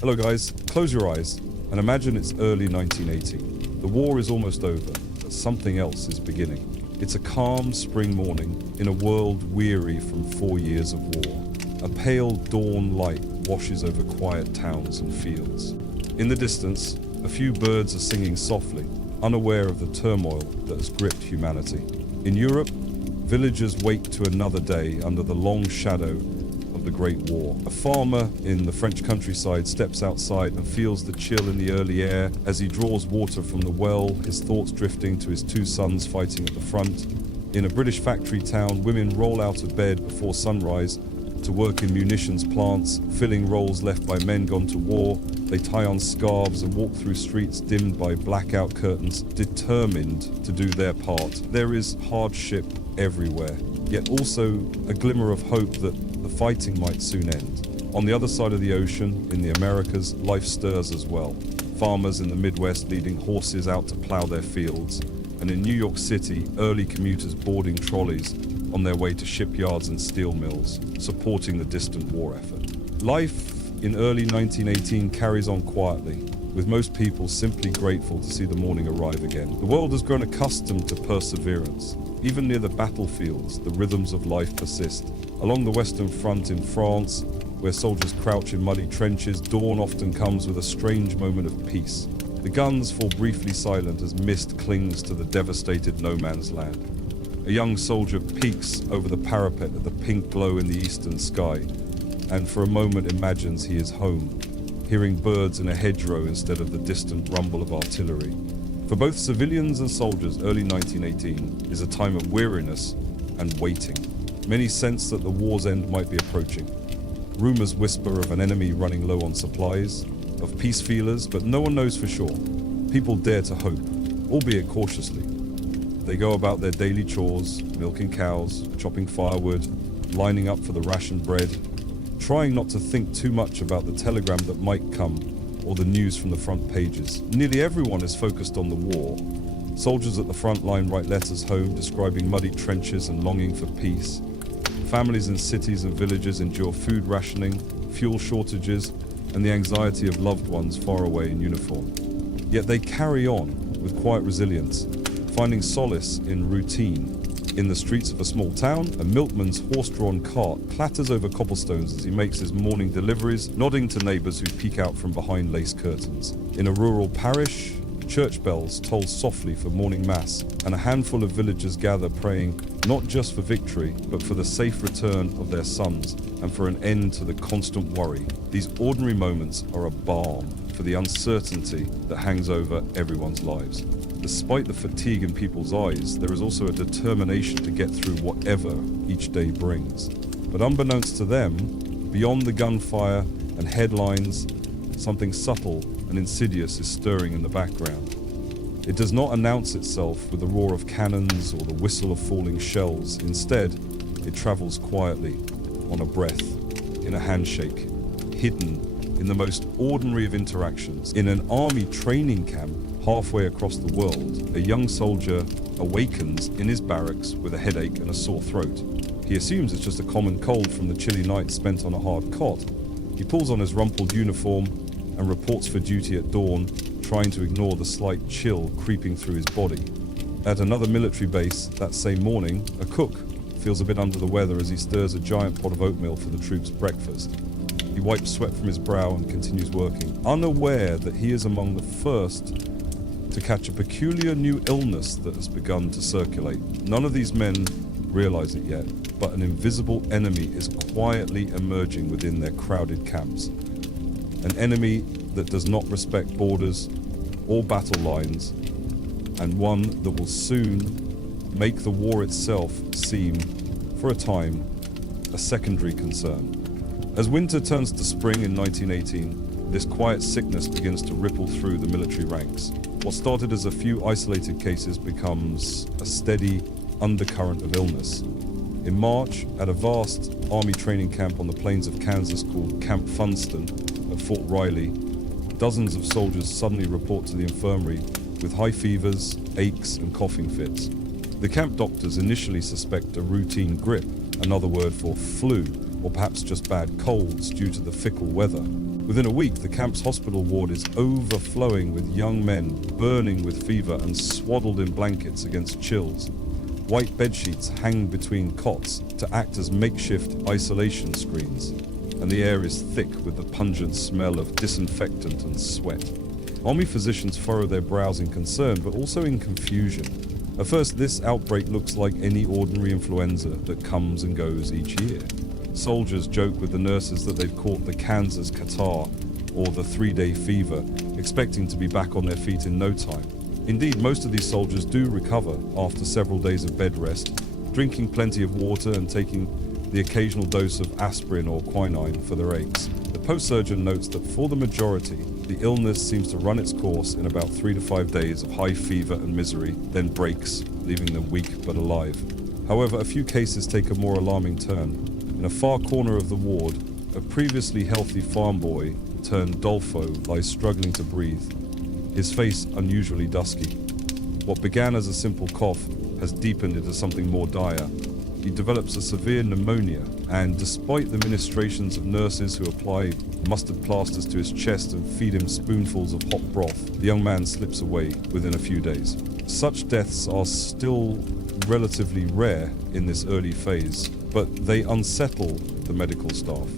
Hello guys, close your eyes and imagine it's early 1918. The war is almost over, but something else is beginning. It's a calm spring morning in a world weary from 4 years of war. A pale dawn light washes over quiet towns and fields. In the distance, a few birds are singing softly, unaware of the turmoil that has gripped humanity. In Europe, villagers wake to another day under the long shadow of the Great War. A farmer in the French countryside steps outside and feels the chill in the early air as he draws water from the well, his thoughts drifting to his 2 sons fighting at the front. In a British factory town, women roll out of bed before sunrise to work in munitions plants, filling roles left by men gone to war. They tie on scarves and walk through streets dimmed by blackout curtains, determined to do their part. There is hardship everywhere, yet also a glimmer of hope that the fighting might soon end. On the other side of the ocean, in the Americas, life stirs as well. Farmers in the Midwest leading horses out to plow their fields, and in New York City, early commuters boarding trolleys on their way to shipyards and steel mills, supporting the distant war effort. Life in early 1918 carries on quietly, with most people simply grateful to see the morning arrive again. The world has grown accustomed to perseverance. Even near the battlefields, the rhythms of life persist. Along the Western Front in France, where soldiers crouch in muddy trenches, dawn often comes with a strange moment of peace. The guns fall briefly silent as mist clings to the devastated no man's land. A young soldier peeks over the parapet at the pink glow in the eastern sky, and for a moment imagines he is home, hearing birds in a hedgerow instead of the distant rumble of artillery. For both civilians and soldiers, early 1918 is a time of weariness and waiting. Many sense that the war's end might be approaching. Rumors whisper of an enemy running low on supplies, of peace feelers, but no one knows for sure. People dare to hope, albeit cautiously. They go about their daily chores, milking cows, chopping firewood, lining up for the rationed bread, trying not to think too much about the telegram that might come or the news from the front pages. Nearly everyone is focused on the war. Soldiers at the front line write letters home describing muddy trenches and longing for peace. Families in cities and villages endure food rationing, fuel shortages, and the anxiety of loved ones far away in uniform. Yet they carry on with quiet resilience, finding solace in routine. In the streets of a small town, a milkman's horse-drawn cart clatters over cobblestones as he makes his morning deliveries, nodding to neighbors who peek out from behind lace curtains. In a rural parish, church bells toll softly for morning mass, and a handful of villagers gather praying not just for victory, but for the safe return of their sons and for an end to the constant worry. These ordinary moments are a balm for the uncertainty that hangs over everyone's lives. Despite the fatigue in people's eyes, there is also a determination to get through whatever each day brings. But unbeknownst to them, beyond the gunfire and headlines, something subtle and insidious is stirring in the background. It does not announce itself with the roar of cannons or the whistle of falling shells. Instead, it travels quietly, on a breath, in a handshake, hidden in the most ordinary of interactions. In an army training camp halfway across the world, a young soldier awakens in his barracks with a headache and a sore throat. He assumes it's just a common cold from the chilly night spent on a hard cot. He pulls on his rumpled uniform and reports for duty at dawn, trying to ignore the slight chill creeping through his body. At another military base that same morning, a cook feels a bit under the weather as he stirs a giant pot of oatmeal for the troops' breakfast. He wipes sweat from his brow and continues working, unaware that he is among the first to catch a peculiar new illness that has begun to circulate. None of these men realize it yet, but an invisible enemy is quietly emerging within their crowded camps. An enemy that does not respect borders or battle lines, and one that will soon make the war itself seem, for a time, a secondary concern. As winter turns to spring in 1918, this quiet sickness begins to ripple through the military ranks. What started as a few isolated cases becomes a steady undercurrent of illness. In March, at a vast army training camp on the plains of Kansas called Camp Funston at Fort Riley, dozens of soldiers suddenly report to the infirmary with high fevers, aches, and coughing fits. The camp doctors initially suspect a routine grip, another word for flu, or perhaps just bad colds due to the fickle weather. Within a week, the camp's hospital ward is overflowing with young men burning with fever and swaddled in blankets against chills. White bedsheets hang between cots to act as makeshift isolation screens, and the air is thick with the pungent smell of disinfectant and sweat. Army physicians furrow their brows in concern, but also in confusion. At first, this outbreak looks like any ordinary influenza that comes and goes each year. Soldiers joke with the nurses that they've caught the Kansas catarrh or the 3-day fever, expecting to be back on their feet in no time. Indeed, most of these soldiers do recover after several days of bed rest, drinking plenty of water and taking the occasional dose of aspirin or quinine for their aches. The post-surgeon notes that for the majority, the illness seems to run its course in about 3 to 5 days of high fever and misery, then breaks, leaving them weak but alive. However, a few cases take a more alarming turn. In a far corner of the ward, a previously healthy farm boy turned Dolfo lies struggling to breathe, his face unusually dusky. What began as a simple cough has deepened into something more dire. He develops a severe pneumonia, and despite the ministrations of nurses who apply mustard plasters to his chest and feed him spoonfuls of hot broth, the young man slips away within a few days. Such deaths are still relatively rare in this early phase, but they unsettle the medical staff.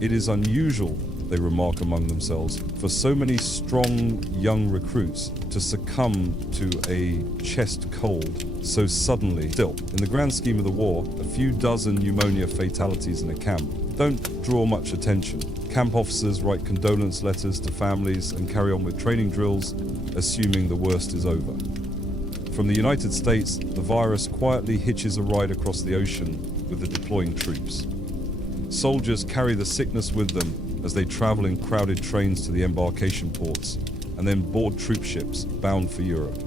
It is unusual, they remark among themselves, for so many strong young recruits to succumb to a chest cold so suddenly. Still, in the grand scheme of the war, a few dozen pneumonia fatalities in a camp don't draw much attention. Camp officers write condolence letters to families and carry on with training drills, assuming the worst is over. From the United States, the virus quietly hitches a ride across the ocean with the deploying troops. Soldiers carry the sickness with them as they travel in crowded trains to the embarkation ports and then board troop ships bound for Europe.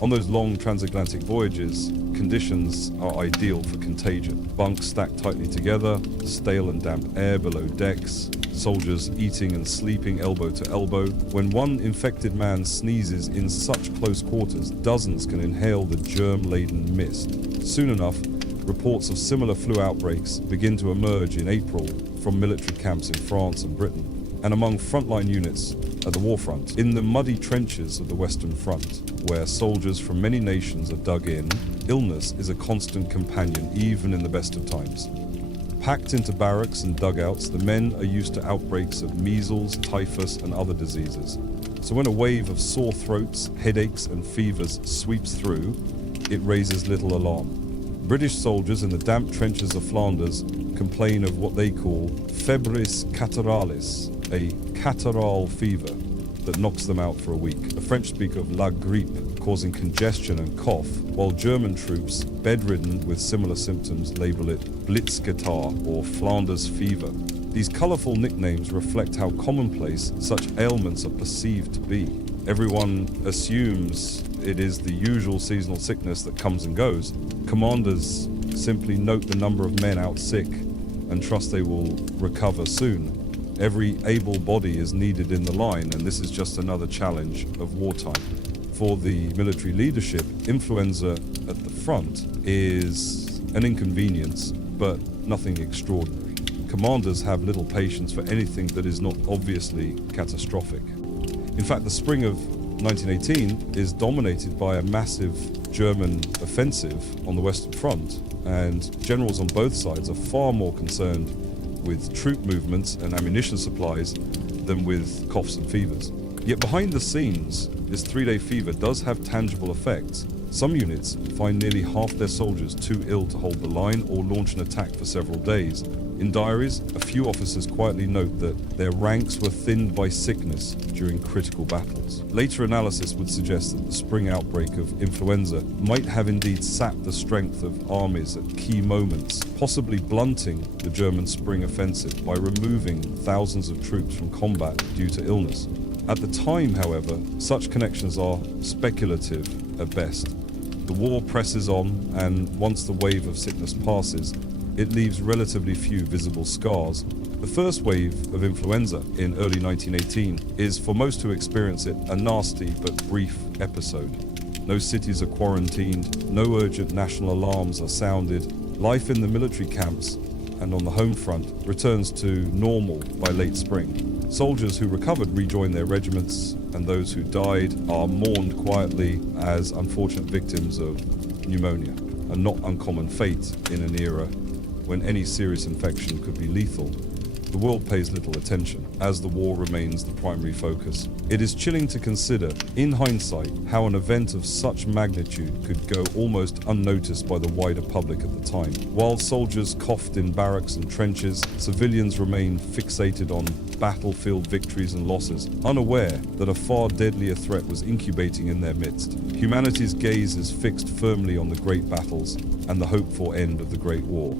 On those long transatlantic voyages, conditions are ideal for contagion. Bunks stacked tightly together, stale and damp air below decks, soldiers eating and sleeping elbow to elbow. When one infected man sneezes in such close quarters, dozens can inhale the germ-laden mist. Soon enough, reports of similar flu outbreaks begin to emerge in April from military camps in France and Britain, and among frontline units at the war front. In the muddy trenches of the Western Front, where soldiers from many nations are dug in, illness is a constant companion even in the best of times. Packed into barracks and dugouts, the men are used to outbreaks of measles, typhus, and other diseases. So when a wave of sore throats, headaches, and fevers sweeps through, it raises little alarm. British soldiers in the damp trenches of Flanders complain of what they call febris catarrhalis, a catarrhal fever that knocks them out for a week. The French speak of la grippe, causing congestion and cough, while German troops, bedridden with similar symptoms, label it Blitzkatar or Flanders fever. These colourful nicknames reflect how commonplace such ailments are perceived to be. Everyone assumes it is the usual seasonal sickness that comes and goes. Commanders simply note the number of men out sick and trust they will recover soon. Every able body is needed in the line, and this is just another challenge of wartime. For the military leadership, influenza at the front is an inconvenience, but nothing extraordinary. Commanders have little patience for anything that is not obviously catastrophic. In fact, the spring of 1918 is dominated by a massive German offensive on the Western Front, and generals on both sides are far more concerned with troop movements and ammunition supplies than with coughs and fevers. Yet behind the scenes, this 3-day fever does have tangible effects. Some units find nearly half their soldiers too ill to hold the line or launch an attack for several days. In diaries, a few officers quietly note that their ranks were thinned by sickness during critical battles. Later analysis would suggest that the spring outbreak of influenza might have indeed sapped the strength of armies at key moments, possibly blunting the German spring offensive by removing thousands of troops from combat due to illness. At the time, however, such connections are speculative at best. The war presses on, and once the wave of sickness passes, it leaves relatively few visible scars. The first wave of influenza in early 1918 is, for most who experience it, a nasty but brief episode. No cities are quarantined, no urgent national alarms are sounded. Life in the military camps and on the home front returns to normal by late spring. Soldiers who recovered rejoined their regiments, and those who died are mourned quietly as unfortunate victims of pneumonia, a not uncommon fate in an era when any serious infection could be lethal. The world pays little attention, as the war remains the primary focus. It is chilling to consider, in hindsight, how an event of such magnitude could go almost unnoticed by the wider public at the time. While soldiers coughed in barracks and trenches, civilians remained fixated on battlefield victories and losses, unaware that a far deadlier threat was incubating in their midst. Humanity's gaze is fixed firmly on the great battles and the hoped-for end of the Great War.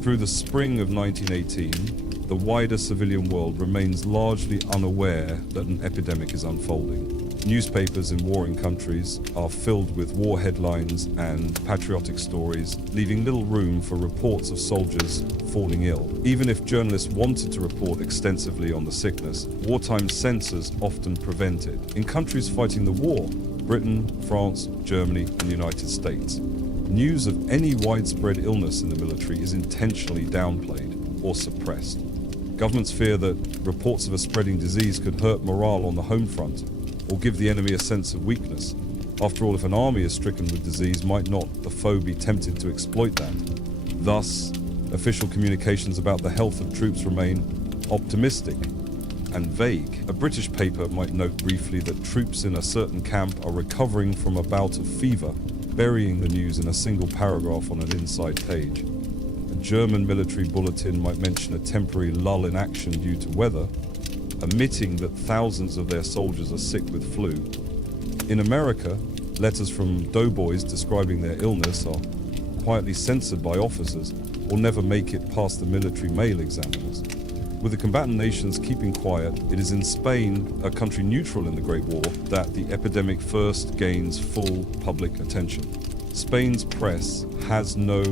Through the spring of 1918, the wider civilian world remains largely unaware that an epidemic is unfolding. Newspapers in warring countries are filled with war headlines and patriotic stories, leaving little room for reports of soldiers falling ill. Even if journalists wanted to report extensively on the sickness, wartime censors often prevent it. In countries fighting the war, Britain, France, Germany, and the United States, news of any widespread illness in the military is intentionally downplayed or suppressed. Governments fear that reports of a spreading disease could hurt morale on the home front or give the enemy a sense of weakness. After all, if an army is stricken with disease, might not the foe be tempted to exploit that? Thus, official communications about the health of troops remain optimistic and vague. A British paper might note briefly that troops in a certain camp are recovering from a bout of fever, burying the news in a single paragraph on an inside page. A German military bulletin might mention a temporary lull in action due to weather, omitting that thousands of their soldiers are sick with flu. In America, letters from doughboys describing their illness are quietly censored by officers or never make it past the military mail examiners. With the combatant nations keeping quiet, it is in Spain, a country neutral in the Great War, that the epidemic first gains full public attention. Spain's press has no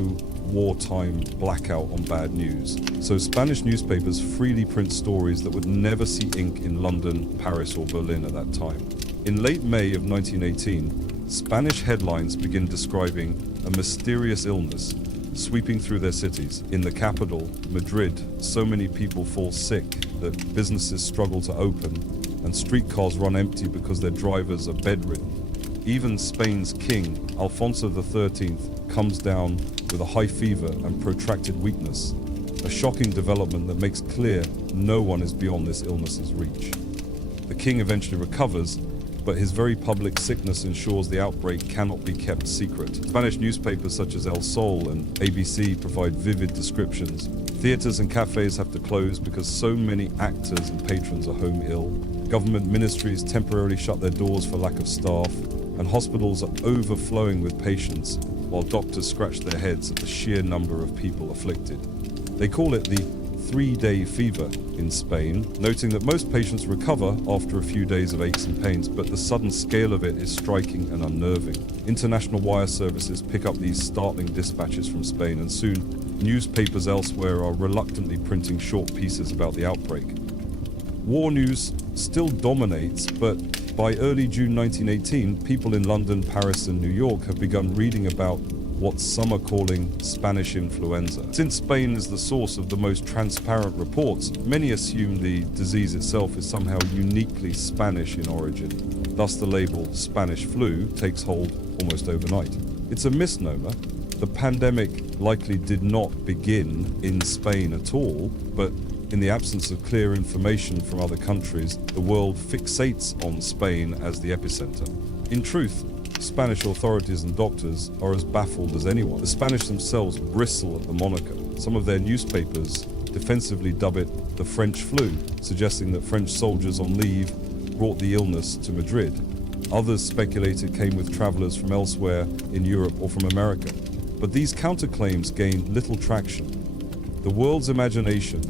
wartime blackout on bad news, so Spanish newspapers freely print stories that would never see ink in London, Paris, or Berlin at that time. In late May of 1918, Spanish headlines begin describing a mysterious illness sweeping through their cities. In the capital, Madrid, so many people fall sick that businesses struggle to open and streetcars run empty because their drivers are bedridden. Even Spain's king, Alfonso XIII, comes down with a high fever and protracted weakness, a shocking development that makes clear no one is beyond this illness's reach. The king eventually recovers, but his very public sickness ensures the outbreak cannot be kept secret. Spanish newspapers such as El Sol and ABC provide vivid descriptions. Theaters and cafes have to close because so many actors and patrons are home ill. Government ministries temporarily shut their doors for lack of staff, and hospitals are overflowing with patients, while doctors scratch their heads at the sheer number of people afflicted. They call it the 3-day fever in Spain, noting that most patients recover after a few days of aches and pains, but the sudden scale of it is striking and unnerving. International wire services pick up these startling dispatches from Spain, and soon newspapers elsewhere are reluctantly printing short pieces about the outbreak. War news still dominates, but by early June 1918, people in London, Paris, and New York have begun reading about what some are calling Spanish influenza. Since Spain is the source of the most transparent reports, many assume the disease itself is somehow uniquely Spanish in origin. Thus the label Spanish flu takes hold almost overnight. It's a misnomer. The pandemic likely did not begin in Spain at all, but in the absence of clear information from other countries, the world fixates on Spain as the epicenter. In truth, Spanish authorities and doctors are as baffled as anyone. The Spanish themselves bristle at the moniker. Some of their newspapers defensively dub it the French flu, suggesting that French soldiers on leave brought the illness to Madrid. Others speculate it came with travelers from elsewhere in Europe or from America. But these counterclaims gain little traction. The world's imagination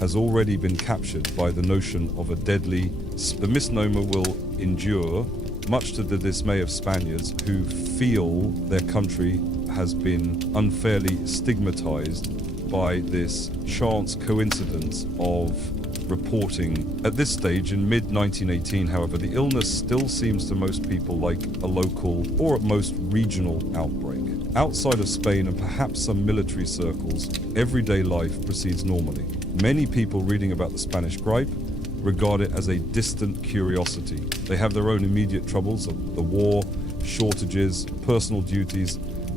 has already been captured by the notion of a deadly. The misnomer will endure, much to the dismay of Spaniards who feel their country has been unfairly stigmatized by this chance coincidence of reporting. At this stage, in mid-1918, however, the illness still seems to most people like a local or at most regional outbreak. Outside of Spain and perhaps some military circles, everyday life proceeds normally. Many people reading about the Spanish gripe regard it as a distant curiosity. They have their own immediate troubles of the war, shortages, personal duties,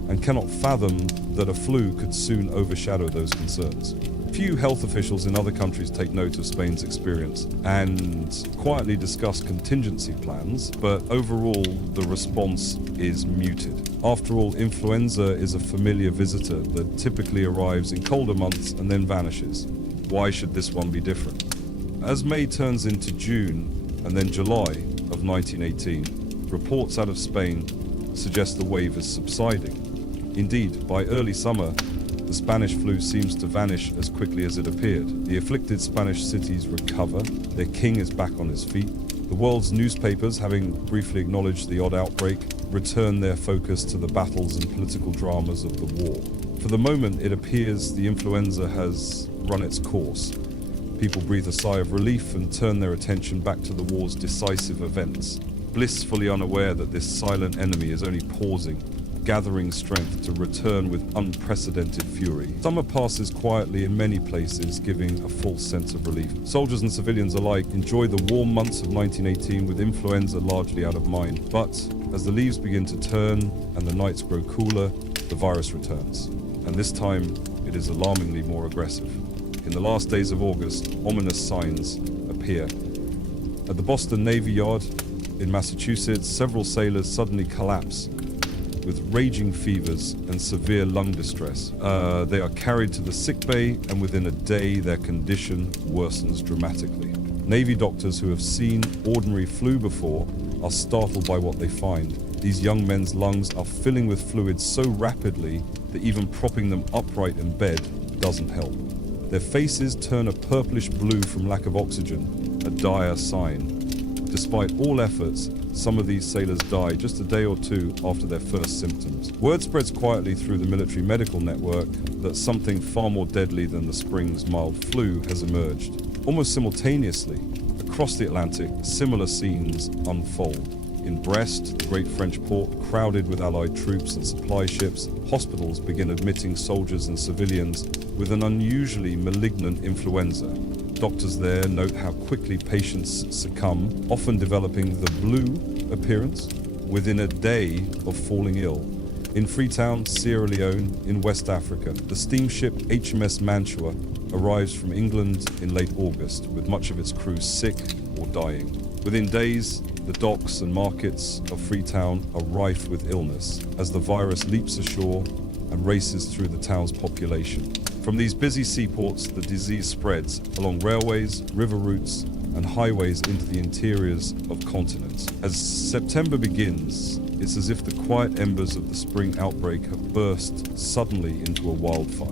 and cannot fathom that a flu could soon overshadow those concerns. Few health officials in other countries take note of Spain's experience and quietly discuss contingency plans, but overall the response is muted. After all, influenza is a familiar visitor that typically arrives in colder months and then vanishes. Why should this one be different? As May turns into June and then July of 1918, reports out of Spain suggest the wave is subsiding. Indeed, by early summer, the Spanish flu seems to vanish as quickly as it appeared. The afflicted Spanish cities recover, their king is back on his feet. The world's newspapers, having briefly acknowledged the odd outbreak, return their focus to the battles and political dramas of the war. For the moment, it appears the influenza has run its course. People breathe a sigh of relief and turn their attention back to the war's decisive events, blissfully unaware that this silent enemy is only pausing, gathering strength to return with unprecedented fury. Summer passes quietly in many places, giving a false sense of relief. Soldiers and civilians alike enjoy the warm months of 1918 with influenza largely out of mind. But as the leaves begin to turn and the nights grow cooler, the virus returns. And this time, it is alarmingly more aggressive. In the last days of August, ominous signs appear. At the Boston Navy Yard in Massachusetts, several sailors suddenly collapse with raging fevers and severe lung distress. They are carried to the sickbay, and within a day their condition worsens dramatically. Navy doctors who have seen ordinary flu before are startled by what they find. These young men's lungs are filling with fluid so rapidly that even propping them upright in bed doesn't help. Their faces turn a purplish blue from lack of oxygen, a dire sign. Despite all efforts, some of these sailors die just a day or two after their first symptoms. Word spreads quietly through the military medical network that something far more deadly than the spring's mild flu has emerged. Almost simultaneously, across the Atlantic, similar scenes unfold. In Brest, the great French port, crowded with Allied troops and supply ships, hospitals begin admitting soldiers and civilians with an unusually malignant influenza. Doctors there note how quickly patients succumb, often developing the blue appearance within a day of falling ill. In Freetown, Sierra Leone, in West Africa, the steamship HMS Mantua arrives from England in late August, with much of its crew sick or dying. Within days, the docks and markets of Freetown are rife with illness as the virus leaps ashore and races through the town's population. From these busy seaports, the disease spreads along railways, river routes, and highways into the interiors of continents. As September begins, it's as if the quiet embers of the spring outbreak have burst suddenly into a wildfire.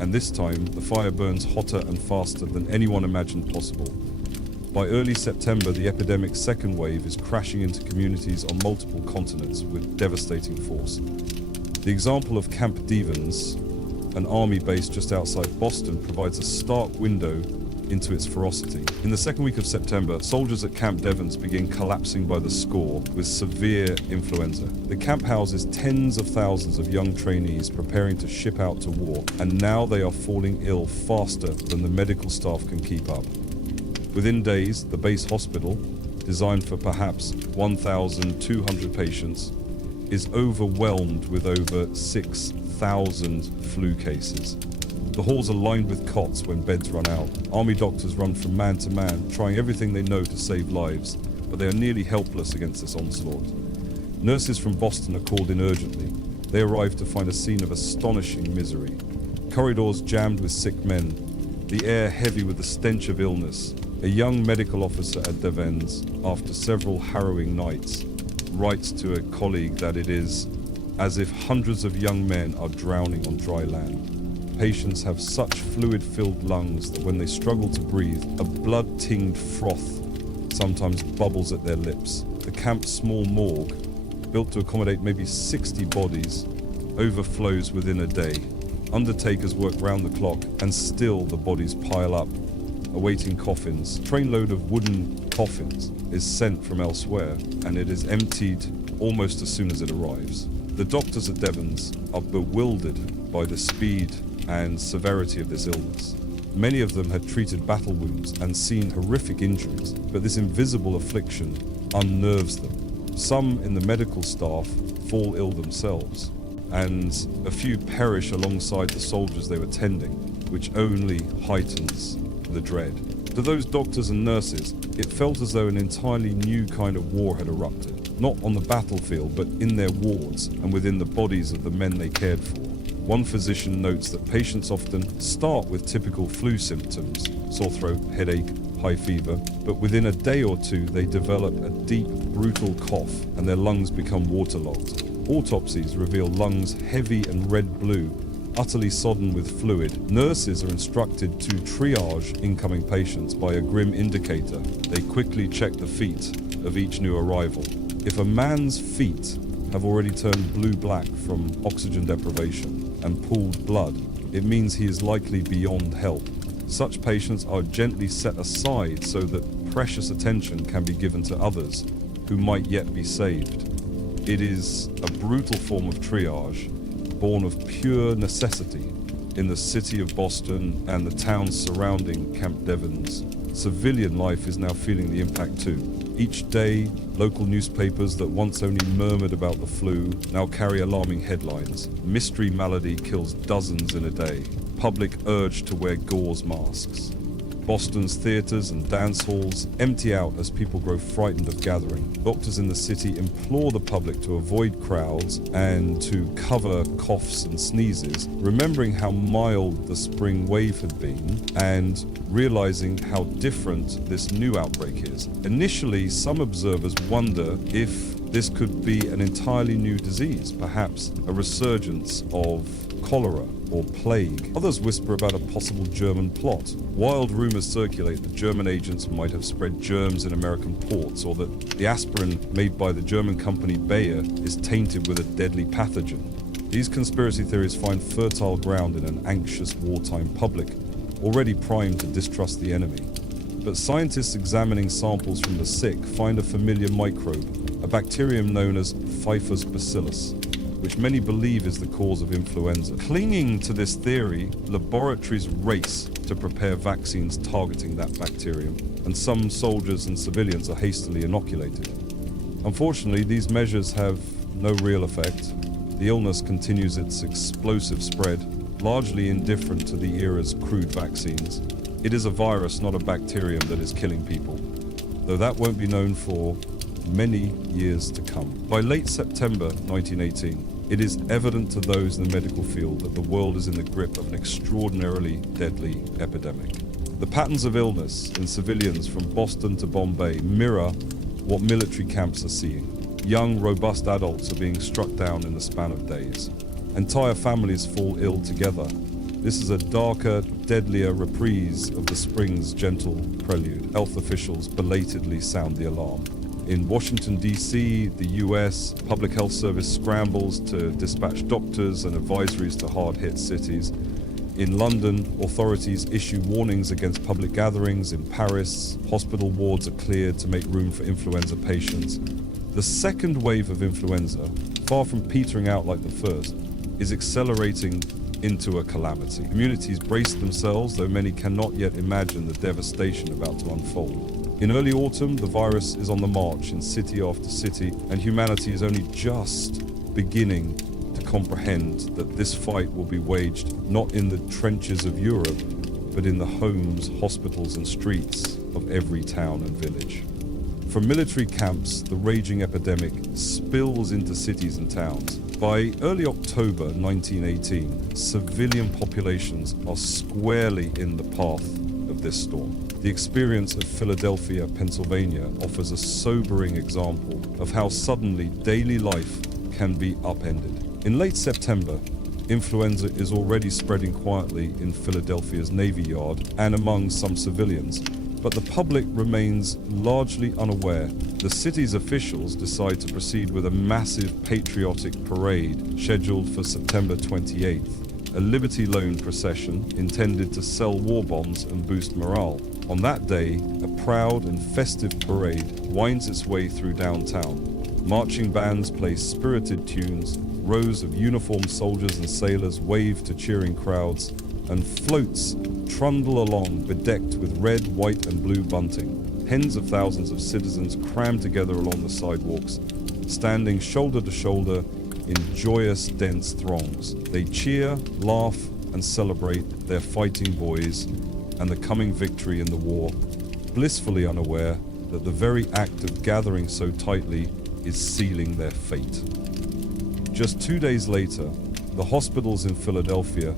And this time, the fire burns hotter and faster than anyone imagined possible. By early September, the epidemic's second wave is crashing into communities on multiple continents with devastating force. The example of Camp Devens, an army base just outside Boston, provides a stark window into its ferocity. In the second week of September, soldiers at Camp Devens begin collapsing by the score with severe influenza. The camp houses tens of thousands of young trainees preparing to ship out to war, and now they are falling ill faster than the medical staff can keep up. Within days, the base hospital, designed for perhaps 1,200 patients, is overwhelmed with over 6,000 flu cases. The halls are lined with cots when beds run out. Army doctors run from man to man, trying everything they know to save lives, but they are nearly helpless against this onslaught. Nurses from Boston are called in urgently. They arrive to find a scene of astonishing misery. Corridors jammed with sick men, the air heavy with the stench of illness. A young medical officer at Devens, after several harrowing nights, writes to a colleague that it is as if hundreds of young men are drowning on dry land. Patients have such fluid-filled lungs that when they struggle to breathe, a blood-tinged froth sometimes bubbles at their lips. The camp's small morgue, built to accommodate maybe 60 bodies, overflows within a day. Undertakers work round the clock, and still the bodies pile up, awaiting coffins. A trainload of wooden coffins is sent from elsewhere, and it is emptied almost as soon as it arrives. The doctors at Devens are bewildered by the speed and severity of this illness. Many of them had treated battle wounds and seen horrific injuries, but this invisible affliction unnerves them. Some in the medical staff fall ill themselves, and a few perish alongside the soldiers they were tending, which only heightens the dread. To those doctors and nurses, it felt as though an entirely new kind of war had erupted, not on the battlefield, but in their wards and within the bodies of the men they cared for. One physician notes that patients often start with typical flu symptoms, sore throat, headache, high fever, but within a day or two they develop a deep, brutal cough and their lungs become waterlogged. Autopsies reveal lungs heavy and red-blue, utterly sodden with fluid. Nurses are instructed to triage incoming patients by a grim indicator. They quickly check the feet of each new arrival. If a man's feet have already turned blue-black from oxygen deprivation and pooled blood, it means he is likely beyond help. Such patients are gently set aside so that precious attention can be given to others who might yet be saved. It is a brutal form of triage, born of pure necessity in the city of Boston and the towns surrounding Camp Devens. Civilian life is now feeling the impact too. Each day, local newspapers that once only murmured about the flu now carry alarming headlines. Mystery malady kills dozens in a day. Public urge to wear gauze masks. Boston's theaters and dance halls empty out as people grow frightened of gathering. Doctors in the city implore the public to avoid crowds and to cover coughs and sneezes, remembering how mild the spring wave had been and realizing how different this new outbreak is. Initially, some observers wonder if this could be an entirely new disease, perhaps a resurgence of cholera or plague. Others whisper about a possible German plot. Wild rumors circulate that German agents might have spread germs in American ports, or that the aspirin made by the German company Bayer is tainted with a deadly pathogen. These conspiracy theories find fertile ground in an anxious wartime public, already primed to distrust the enemy. But scientists examining samples from the sick find a familiar microbe, a bacterium known as Pfeiffer's bacillus, which many believe is the cause of influenza. Clinging to this theory, laboratories race to prepare vaccines targeting that bacterium, and some soldiers and civilians are hastily inoculated. Unfortunately, these measures have no real effect. The illness continues its explosive spread, largely indifferent to the era's crude vaccines. It is a virus, not a bacterium, that is killing people, though that won't be known for many years to come. By late September 1918, it is evident to those in the medical field that the world is in the grip of an extraordinarily deadly epidemic. The patterns of illness in civilians from Boston to Bombay mirror what military camps are seeing. Young, robust adults are being struck down in the span of days. Entire families fall ill together. This is a darker, deadlier reprise of the spring's gentle prelude. Health officials belatedly sound the alarm. In Washington, D.C., the U.S., Public Health Service scrambles to dispatch doctors and advisories to hard-hit cities. In London, authorities issue warnings against public gatherings. In Paris, hospital wards are cleared to make room for influenza patients. The second wave of influenza, far from petering out like the first, is accelerating into a calamity. Communities brace themselves, though many cannot yet imagine the devastation about to unfold. In early autumn, the virus is on the march in city after city, and humanity is only just beginning to comprehend that this fight will be waged not in the trenches of Europe, but in the homes, hospitals, and streets of every town and village. From military camps, the raging epidemic spills into cities and towns. By early October 1918, civilian populations are squarely in the path of this storm. The experience of Philadelphia, Pennsylvania offers a sobering example of how suddenly daily life can be upended. In late September, influenza is already spreading quietly in Philadelphia's Navy Yard and among some civilians, but the public remains largely unaware. The city's officials decide to proceed with a massive patriotic parade scheduled for September 28th, a Liberty Loan procession intended to sell war bonds and boost morale. On that day, a proud and festive parade winds its way through downtown. Marching bands play spirited tunes, rows of uniformed soldiers and sailors wave to cheering crowds, and floats trundle along bedecked with red, white and blue bunting. Tens of thousands of citizens cram together along the sidewalks, standing shoulder to shoulder in joyous, dense throngs. They cheer, laugh and celebrate their fighting boys and the coming victory in the war, blissfully unaware that the very act of gathering so tightly is sealing their fate. Just 2 days later, the hospitals in Philadelphia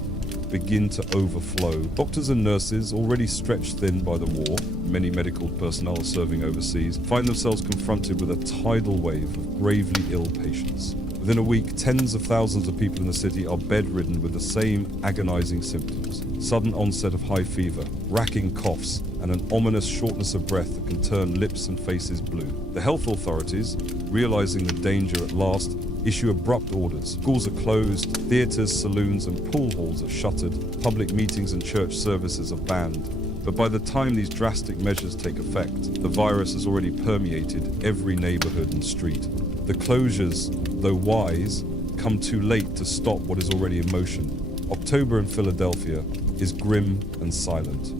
begin to overflow. Doctors and nurses, already stretched thin by the war, many medical personnel serving overseas, find themselves confronted with a tidal wave of gravely ill patients. Within a week, tens of thousands of people in the city are bedridden with the same agonizing symptoms. Sudden onset of high fever, racking coughs, and an ominous shortness of breath that can turn lips and faces blue. The health authorities, realizing the danger at last, issue abrupt orders. Schools are closed, theaters, saloons, and pool halls are shuttered, public meetings and church services are banned. But by the time these drastic measures take effect, the virus has already permeated every neighborhood and street. The closures, though wise, come too late to stop what is already in motion. October in Philadelphia is grim and silent.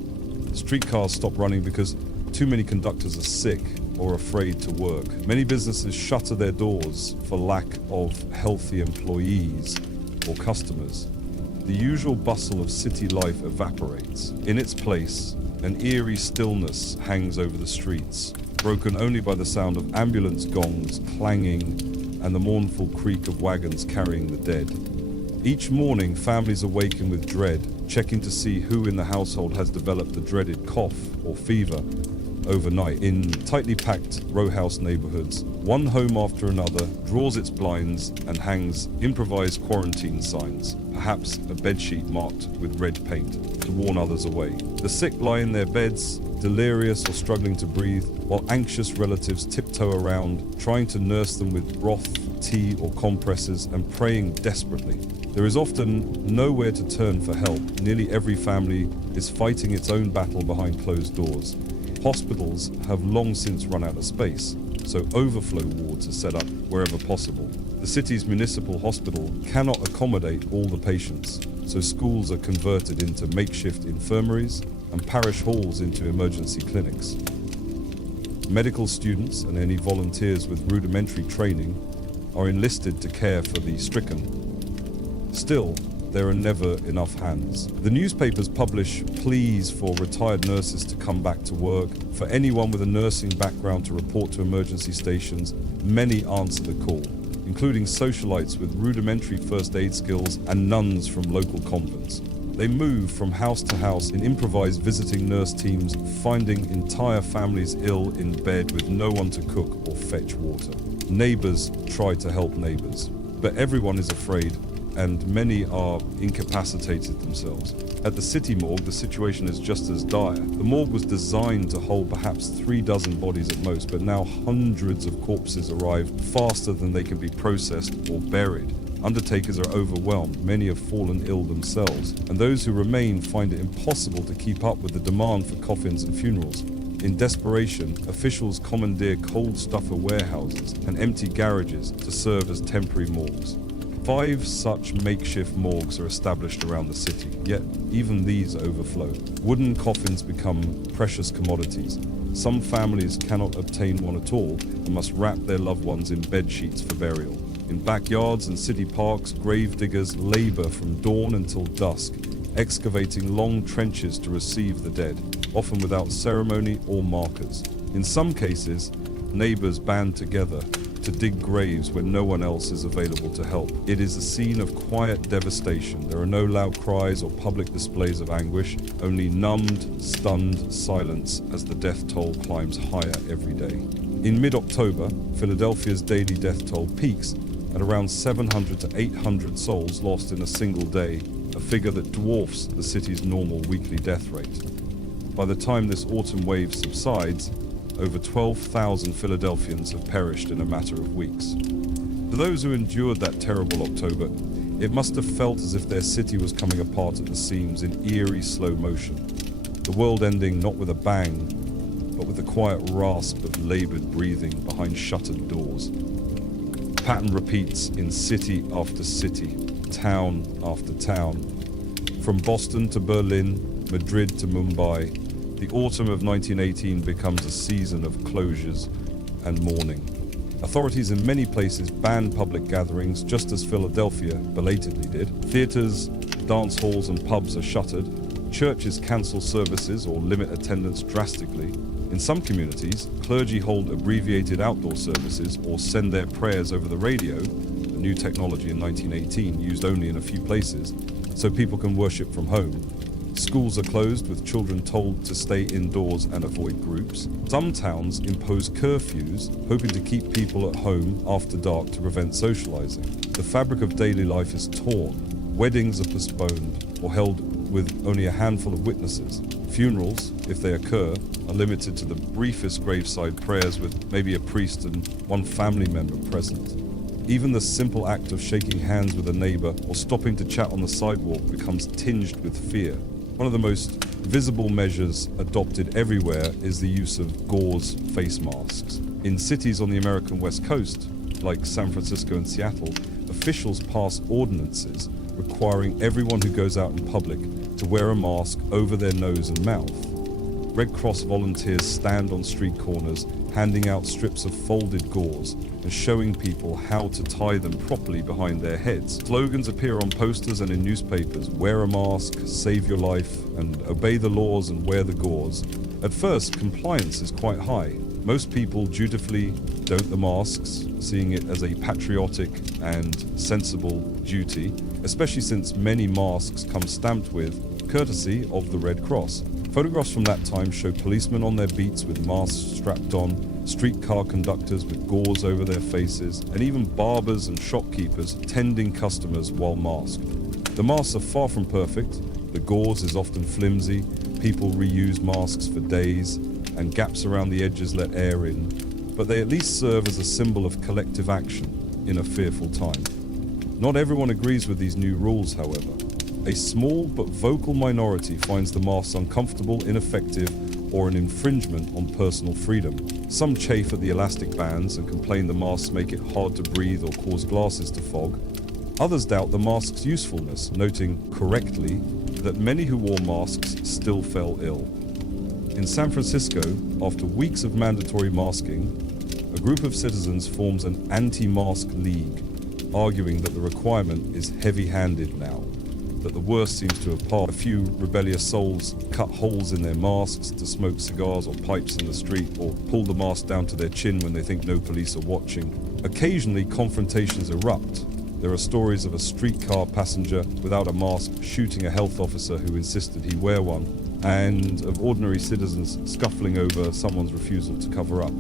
Streetcars stop running because too many conductors are sick or afraid to work. Many businesses shutter their doors for lack of healthy employees or customers. The usual bustle of city life evaporates. In its place, an eerie stillness hangs over the streets, broken only by the sound of ambulance gongs clanging and the mournful creak of wagons carrying the dead. Each morning, families awaken with dread, checking to see who in the household has developed the dreaded cough or fever. Overnight, in tightly packed row house neighborhoods, one home after another draws its blinds and hangs improvised quarantine signs, perhaps a bedsheet marked with red paint, to warn others away. The sick lie in their beds, delirious or struggling to breathe, while anxious relatives tiptoe around, trying to nurse them with broth, tea or compresses, and praying desperately. There is often nowhere to turn for help. Nearly every family is fighting its own battle behind closed doors. Hospitals have long since run out of space, so overflow wards are set up wherever possible. The city's municipal hospital cannot accommodate all the patients, so schools are converted into makeshift infirmaries and parish halls into emergency clinics. Medical students and any volunteers with rudimentary training are enlisted to care for the stricken. Still, there are never enough hands. The newspapers publish pleas for retired nurses to come back to work, for anyone with a nursing background to report to emergency stations. Many answer the call, including socialites with rudimentary first aid skills and nuns from local convents. They move from house to house in improvised visiting nurse teams, finding entire families ill in bed with no one to cook or fetch water. Neighbors try to help neighbors, but everyone is afraid, and many are incapacitated themselves. At the city morgue, the situation is just as dire. The morgue was designed to hold perhaps 36 bodies at most, but now hundreds of corpses arrive faster than they can be processed or buried. Undertakers are overwhelmed, many have fallen ill themselves, and those who remain find it impossible to keep up with the demand for coffins and funerals. In desperation, officials commandeer cold stuffer warehouses and empty garages to serve as temporary morgues. 5 such makeshift morgues are established around the city, yet even these overflow. Wooden coffins become precious commodities. Some families cannot obtain one at all and must wrap their loved ones in bed sheets for burial. In backyards and city parks, grave diggers labor from dawn until dusk, excavating long trenches to receive the dead, often without ceremony or markers. In some cases, neighbors band together to dig graves when no one else is available to help. It is a scene of quiet devastation. There are no loud cries or public displays of anguish, only numbed, stunned silence as the death toll climbs higher every day. In mid-October, Philadelphia's daily death toll peaks at around 700 to 800 souls lost in a single day, a figure that dwarfs the city's normal weekly death rate. By the time this autumn wave subsides, over 12,000 Philadelphians have perished in a matter of weeks. For those who endured that terrible October, it must have felt as if their city was coming apart at the seams in eerie slow motion, the world ending not with a bang, but with the quiet rasp of labored breathing behind shuttered doors. The pattern repeats in city after city, town after town. From Boston to Berlin, Madrid to Mumbai, the autumn of 1918 becomes a season of closures and mourning. Authorities in many places banned public gatherings, just as Philadelphia belatedly did. Theaters, dance halls and pubs are shuttered. Churches cancel services or limit attendance drastically. In some communities, clergy hold abbreviated outdoor services or send their prayers over the radio, a new technology in 1918 used only in a few places, so people can worship from home. Schools are closed with children told to stay indoors and avoid groups. Some towns impose curfews, hoping to keep people at home after dark to prevent socializing. The fabric of daily life is torn. Weddings are postponed or held with only a handful of witnesses. Funerals, if they occur, are limited to the briefest graveside prayers with maybe a priest and one family member present. Even the simple act of shaking hands with a neighbor or stopping to chat on the sidewalk becomes tinged with fear. One of the most visible measures adopted everywhere is the use of gauze face masks. In cities on the American West Coast, like San Francisco and Seattle, officials pass ordinances requiring everyone who goes out in public to wear a mask over their nose and mouth. Red Cross volunteers stand on street corners, handing out strips of folded gauze and showing people how to tie them properly behind their heads. Slogans appear on posters and in newspapers: wear a mask, save your life, and obey the laws and wear the gauze. At first, compliance is quite high. Most people dutifully don't the masks, seeing it as a patriotic and sensible duty, especially since many masks come stamped with courtesy of the Red Cross. Photographs from that time show policemen on their beats with masks strapped on, streetcar conductors with gauze over their faces, and even barbers and shopkeepers tending customers while masked. The masks are far from perfect. The gauze is often flimsy, people reuse masks for days, and gaps around the edges let air in, but they at least serve as a symbol of collective action in a fearful time. Not everyone agrees with these new rules, however. A small but vocal minority finds the masks uncomfortable, ineffective, or an infringement on personal freedom. Some chafe at the elastic bands and complain the masks make it hard to breathe or cause glasses to fog. Others doubt the mask's usefulness, noting correctly that many who wore masks still fell ill. In San Francisco, after weeks of mandatory masking, a group of citizens forms an anti-mask league, arguing that the requirement is heavy-handed now, that the worst seems to have passed. A few rebellious souls cut holes in their masks to smoke cigars or pipes in the street, or pull the mask down to their chin when they think no police are watching. Occasionally, confrontations erupt. There are stories of a streetcar passenger without a mask shooting a health officer who insisted he wear one, and of ordinary citizens scuffling over someone's refusal to cover up.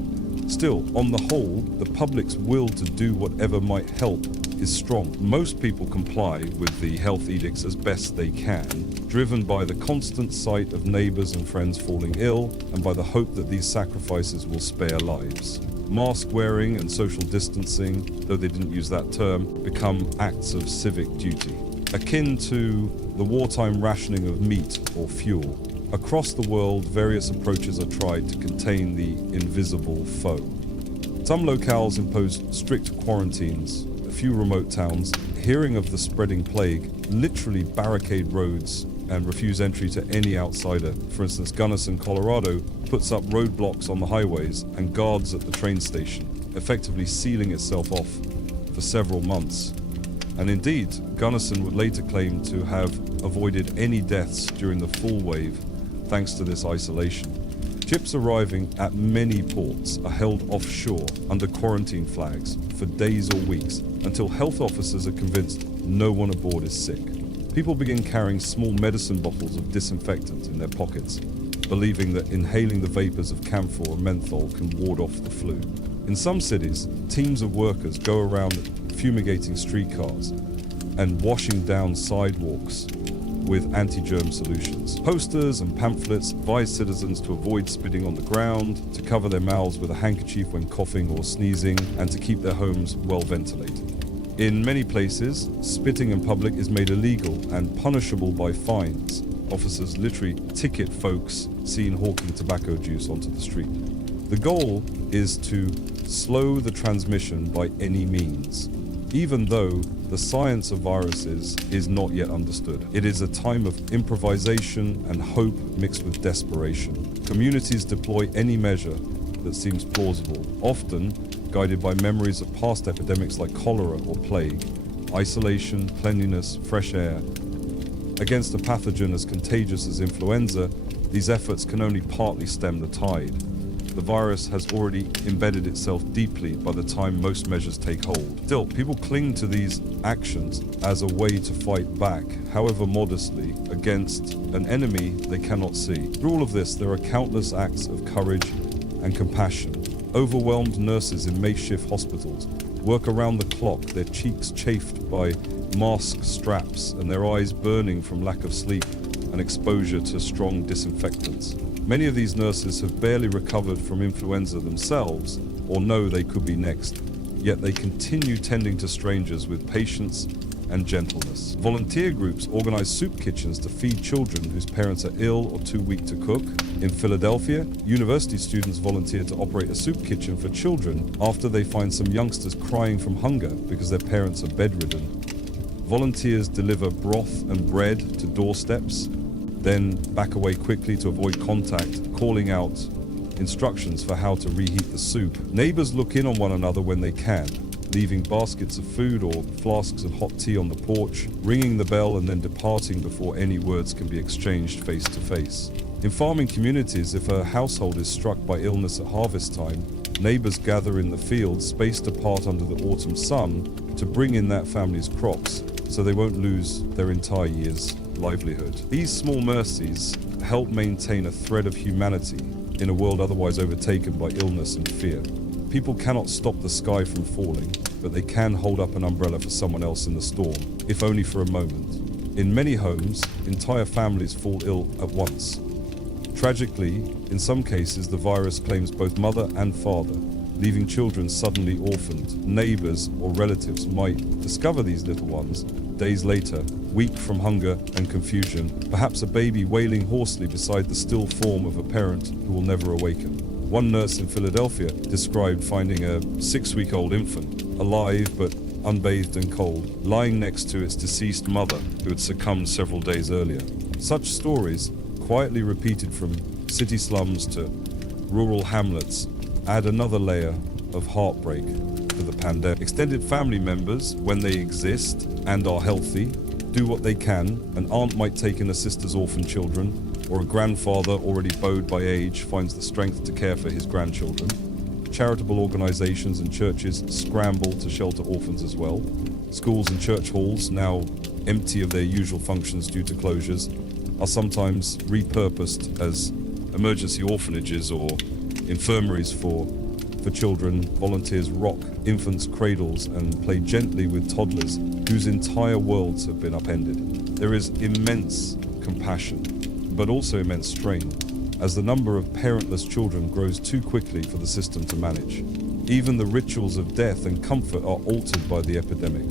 Still, on the whole, the public's will to do whatever might help is strong. Most people comply with the health edicts as best they can, driven by the constant sight of neighbors and friends falling ill, and by the hope that these sacrifices will spare lives. Mask wearing and social distancing, though they didn't use that term, become acts of civic duty, akin to the wartime rationing of meat or fuel. Across the world, various approaches are tried to contain the invisible foe. Some locales impose strict quarantines. A few remote towns, hearing of the spreading plague, literally barricade roads and refuse entry to any outsider. For instance, Gunnison, Colorado, puts up roadblocks on the highways and guards at the train station, effectively sealing itself off for several months. And indeed, Gunnison would later claim to have avoided any deaths during the full wave thanks to this isolation. Ships arriving at many ports are held offshore under quarantine flags for days or weeks until health officers are convinced no one aboard is sick. People begin carrying small medicine bottles of disinfectant in their pockets, believing that inhaling the vapors of camphor or menthol can ward off the flu. In some cities, teams of workers go around fumigating streetcars and washing down sidewalks with anti-germ solutions. Posters and pamphlets advise citizens to avoid spitting on the ground, to cover their mouths with a handkerchief when coughing or sneezing, and to keep their homes well ventilated. In many places, spitting in public is made illegal and punishable by fines. Officers literally ticket folks seen hawking tobacco juice onto the street. The goal is to slow the transmission by any means. even though the science of viruses is not yet understood. It is a time of improvisation and hope mixed with desperation. Communities deploy any measure that seems plausible, often guided by memories of past epidemics like cholera or plague. Isolation, cleanliness, fresh air. Against a pathogen as contagious as influenza, these efforts can only partly stem the tide. The virus has already embedded itself deeply by the time most measures take hold. Still, people cling to these actions as a way to fight back, however modestly, against an enemy they cannot see. Through all of this, there are countless acts of courage and compassion. Overwhelmed nurses in makeshift hospitals work around the clock, their cheeks chafed by mask straps and their eyes burning from lack of sleep and exposure to strong disinfectants. Many of these nurses have barely recovered from influenza themselves or know they could be next, yet they continue tending to strangers with patience and gentleness. Volunteer groups organize soup kitchens to feed children whose parents are ill or too weak to cook. In Philadelphia, university students volunteer to operate a soup kitchen for children after they find some youngsters crying from hunger because their parents are bedridden. Volunteers deliver broth and bread to doorsteps, then back away quickly to avoid contact, calling out instructions for how to reheat the soup. Neighbors look in on one another when they can, leaving baskets of food or flasks of hot tea on the porch, ringing the bell and then departing before any words can be exchanged face to face. In farming communities, if a household is struck by illness at harvest time, neighbors gather in the fields spaced apart under the autumn sun to bring in that family's crops so they won't lose their entire year's livelihood. These small mercies help maintain a thread of humanity in a world otherwise overtaken by illness and fear. People cannot stop the sky from falling, but they can hold up an umbrella for someone else in the storm, if only for a moment. In many homes, entire families fall ill at once. Tragically, in some cases, the virus claims both mother and father, leaving children suddenly orphaned. Neighbors or relatives might discover these little ones days later, weak from hunger and confusion, perhaps a baby wailing hoarsely beside the still form of a parent who will never awaken. One nurse in Philadelphia described finding a 6-week-old infant, alive but unbathed and cold, lying next to its deceased mother who had succumbed several days earlier. Such stories, quietly repeated from city slums to rural hamlets, add another layer of heartbreak to the pandemic. Extended family members, when they exist and are healthy, do what they can. An aunt might take in a sister's orphan children, or a grandfather already bowed by age finds the strength to care for his grandchildren. Charitable organizations and churches scramble to shelter orphans as well. Schools and church halls, now empty of their usual functions due to closures, are sometimes repurposed as emergency orphanages or infirmaries for children. Volunteers rock infants' cradles and play gently with toddlers whose entire worlds have been upended. There is immense compassion, but also immense strain, as the number of parentless children grows too quickly for the system to manage. Even the rituals of death and comfort are altered by the epidemic.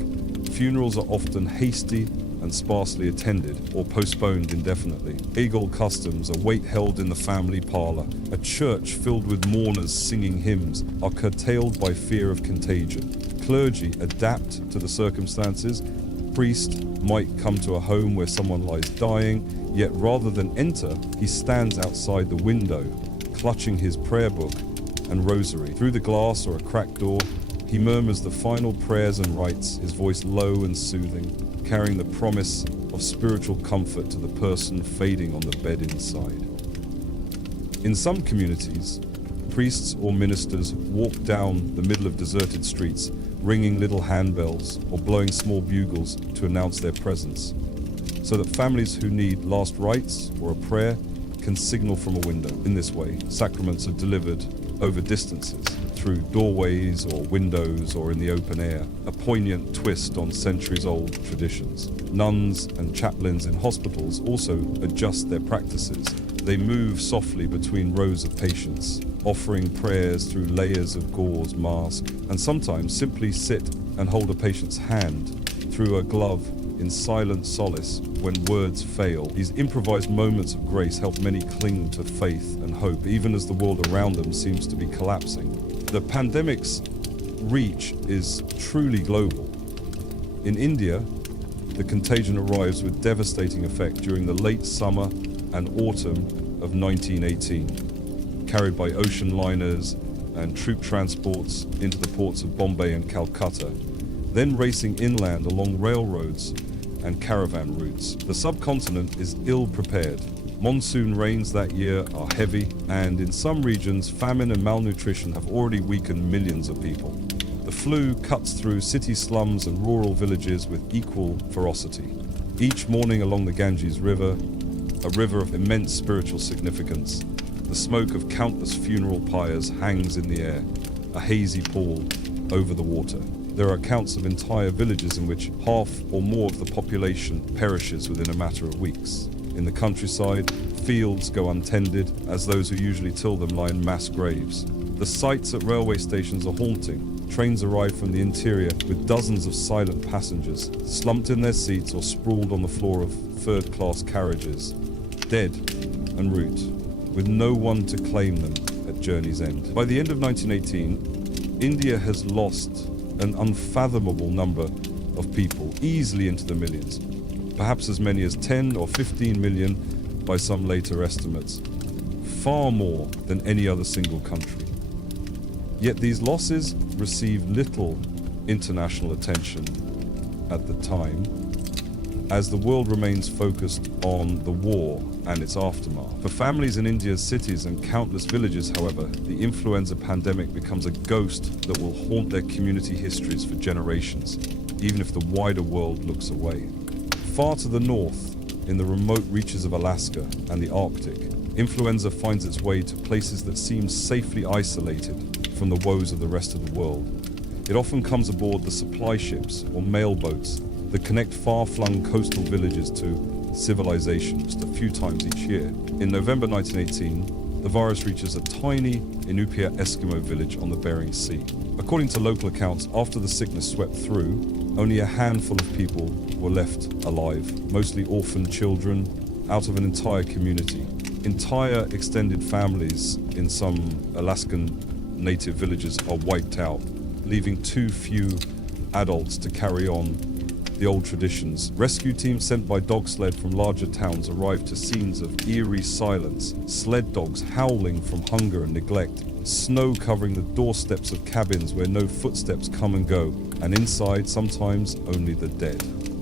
Funerals are often hasty and sparsely attended or postponed indefinitely. Age-old customs, a wake held in the family parlor, a church filled with mourners singing hymns, are curtailed by fear of contagion. Clergy adapt to the circumstances. Priest might come to a home where someone lies dying, yet rather than enter, he stands outside the window, clutching his prayer book and rosary. Through the glass or a cracked door, he murmurs the final prayers and rites, his voice low and soothing, carrying the promise of spiritual comfort to the person fading on the bed inside. In some communities, priests or ministers walk down the middle of deserted streets, ringing little handbells or blowing small bugles to announce their presence, so that families who need last rites or a prayer can signal from a window. In this way, sacraments are delivered over distances, through doorways or windows or in the open air, a poignant twist on centuries-old traditions. Nuns and chaplains in hospitals also adjust their practices. They move softly between rows of patients, offering prayers through layers of gauze mask, and sometimes simply sit and hold a patient's hand through a glove in silent solace when words fail. These improvised moments of grace help many cling to faith and hope, even as the world around them seems to be collapsing. The pandemic's reach is truly global, In India, the contagion arrives with devastating effect during the late summer and autumn of 1918, carried by ocean liners and troop transports into the ports of Bombay and Calcutta, then racing inland along railroads and caravan routes. The subcontinent is ill-prepared. Monsoon rains that year are heavy, and in some regions, famine and malnutrition have already weakened millions of people. The flu cuts through city slums and rural villages with equal ferocity. Each morning along the Ganges River, a river of immense spiritual significance, the smoke of countless funeral pyres hangs in the air, a hazy pall over the water. There are accounts of entire villages in which half or more of the population perishes within a matter of weeks. In the countryside, fields go untended, as those who usually till them lie in mass graves. The sights at railway stations are haunting. Trains arrive from the interior with dozens of silent passengers, slumped in their seats or sprawled on the floor of third-class carriages, dead en route, with no one to claim them at journey's end. By the end of 1918, India has lost an unfathomable number of people, easily into the millions, perhaps as many as 10 or 15 million by some later estimates, far more than any other single country. Yet these losses receive little international attention at the time, as the world remains focused on the war and its aftermath. For families in India's cities and countless villages, however, the influenza pandemic becomes a ghost that will haunt their community histories for generations, even if the wider world looks away. Far to the north, in the remote reaches of Alaska and the Arctic, influenza finds its way to places that seem safely isolated from the woes of the rest of the world. It often comes aboard the supply ships or mail boats that connect far-flung coastal villages to civilization just a few times each year. In November 1918, the virus reaches a tiny Inupiat Eskimo village on the Bering Sea. According to local accounts, after the sickness swept through, only a handful of people were left alive, mostly orphaned children, out of an entire community. Entire extended families in some Alaskan native villages are wiped out, leaving too few adults to carry on the old traditions. Rescue teams sent by dog sled from larger towns arrived to scenes of eerie silence, sled dogs howling from hunger and neglect, snow covering the doorsteps of cabins where no footsteps come and go, and inside sometimes only the dead.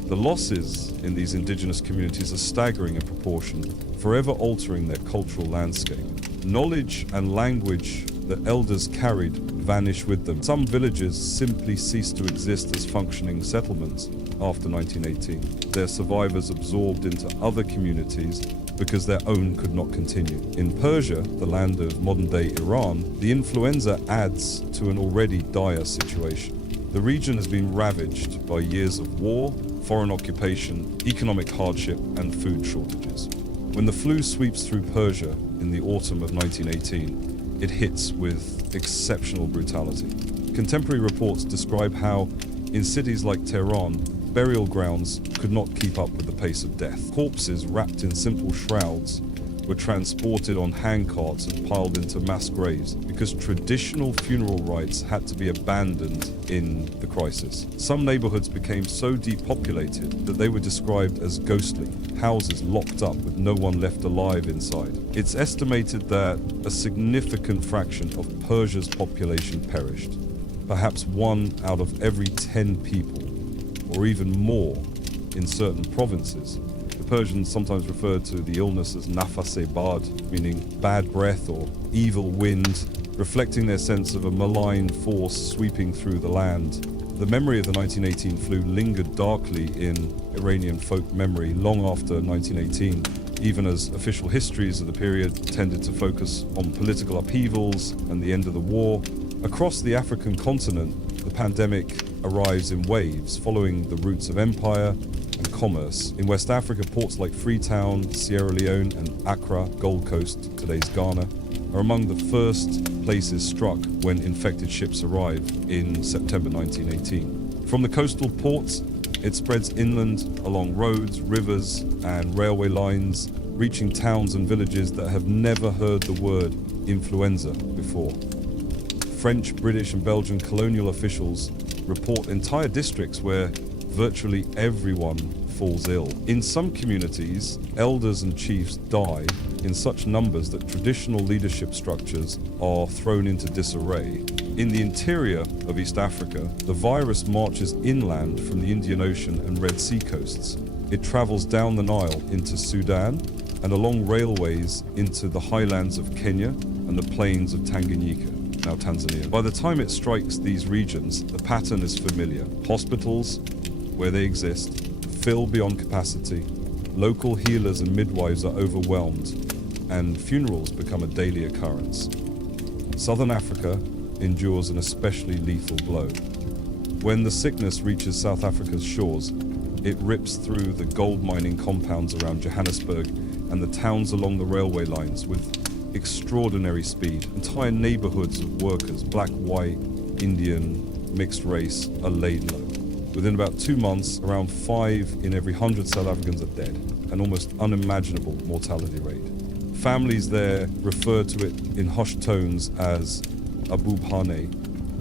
The losses in these indigenous communities are staggering in proportion, forever altering their cultural landscape. Knowledge and language that elders carried vanish with them. Some villages simply cease to exist as functioning settlements after 1918. Their survivors absorbed into other communities because their own could not continue. In Persia, the land of modern-day Iran, the influenza adds to an already dire situation. The region has been ravaged by years of war, foreign occupation, economic hardship, and food shortages. When the flu sweeps through Persia in the autumn of 1918, it hits with exceptional brutality. Contemporary reports describe how, in cities like Tehran, burial grounds could not keep up with the pace of death. Corpses wrapped in simple shrouds were transported on handcarts and piled into mass graves because traditional funeral rites had to be abandoned in the crisis. Some neighborhoods became so depopulated that they were described as ghostly, houses locked up with no one left alive inside. It's estimated that a significant fraction of Persia's population perished. Perhaps 1 out of every 10 people, or even more in certain provinces. The Persians sometimes referred to the illness as nafas-e-bad, meaning bad breath or evil wind, reflecting their sense of a malign force sweeping through the land. The memory of the 1918 flu lingered darkly in Iranian folk memory long after 1918, even as official histories of the period tended to focus on political upheavals and the end of the war. Across the African continent, the pandemic arrives in waves, following the routes of empire and commerce. In West Africa, ports like Freetown, Sierra Leone, and Accra, Gold Coast, today's Ghana, are among the first places struck when infected ships arrive in September 1918. From the coastal ports, it spreads inland along roads, rivers, and railway lines, reaching towns and villages that have never heard the word influenza before. French, British, and Belgian colonial officials report entire districts where virtually everyone falls ill. In some communities, elders and chiefs die in such numbers that traditional leadership structures are thrown into disarray. In the interior of East Africa, the virus marches inland from the Indian Ocean and Red Sea coasts. It travels down the Nile into Sudan and along railways into the highlands of Kenya and the plains of Tanganyika, now Tanzania. By the time it strikes these regions, the pattern is familiar. Hospitals, where they exist, fill beyond capacity, local healers and midwives are overwhelmed, and funerals become a daily occurrence. Southern Africa endures an especially lethal blow. When the sickness reaches South Africa's shores, it rips through the gold mining compounds around Johannesburg and the towns along the railway lines with extraordinary speed. Entire neighborhoods of workers, black, white, Indian, mixed race, are laid low. Within about 2 months, around 5 in every 100 South Africans are dead, an almost unimaginable mortality rate. Families there refer to it in hushed tones as abubhane,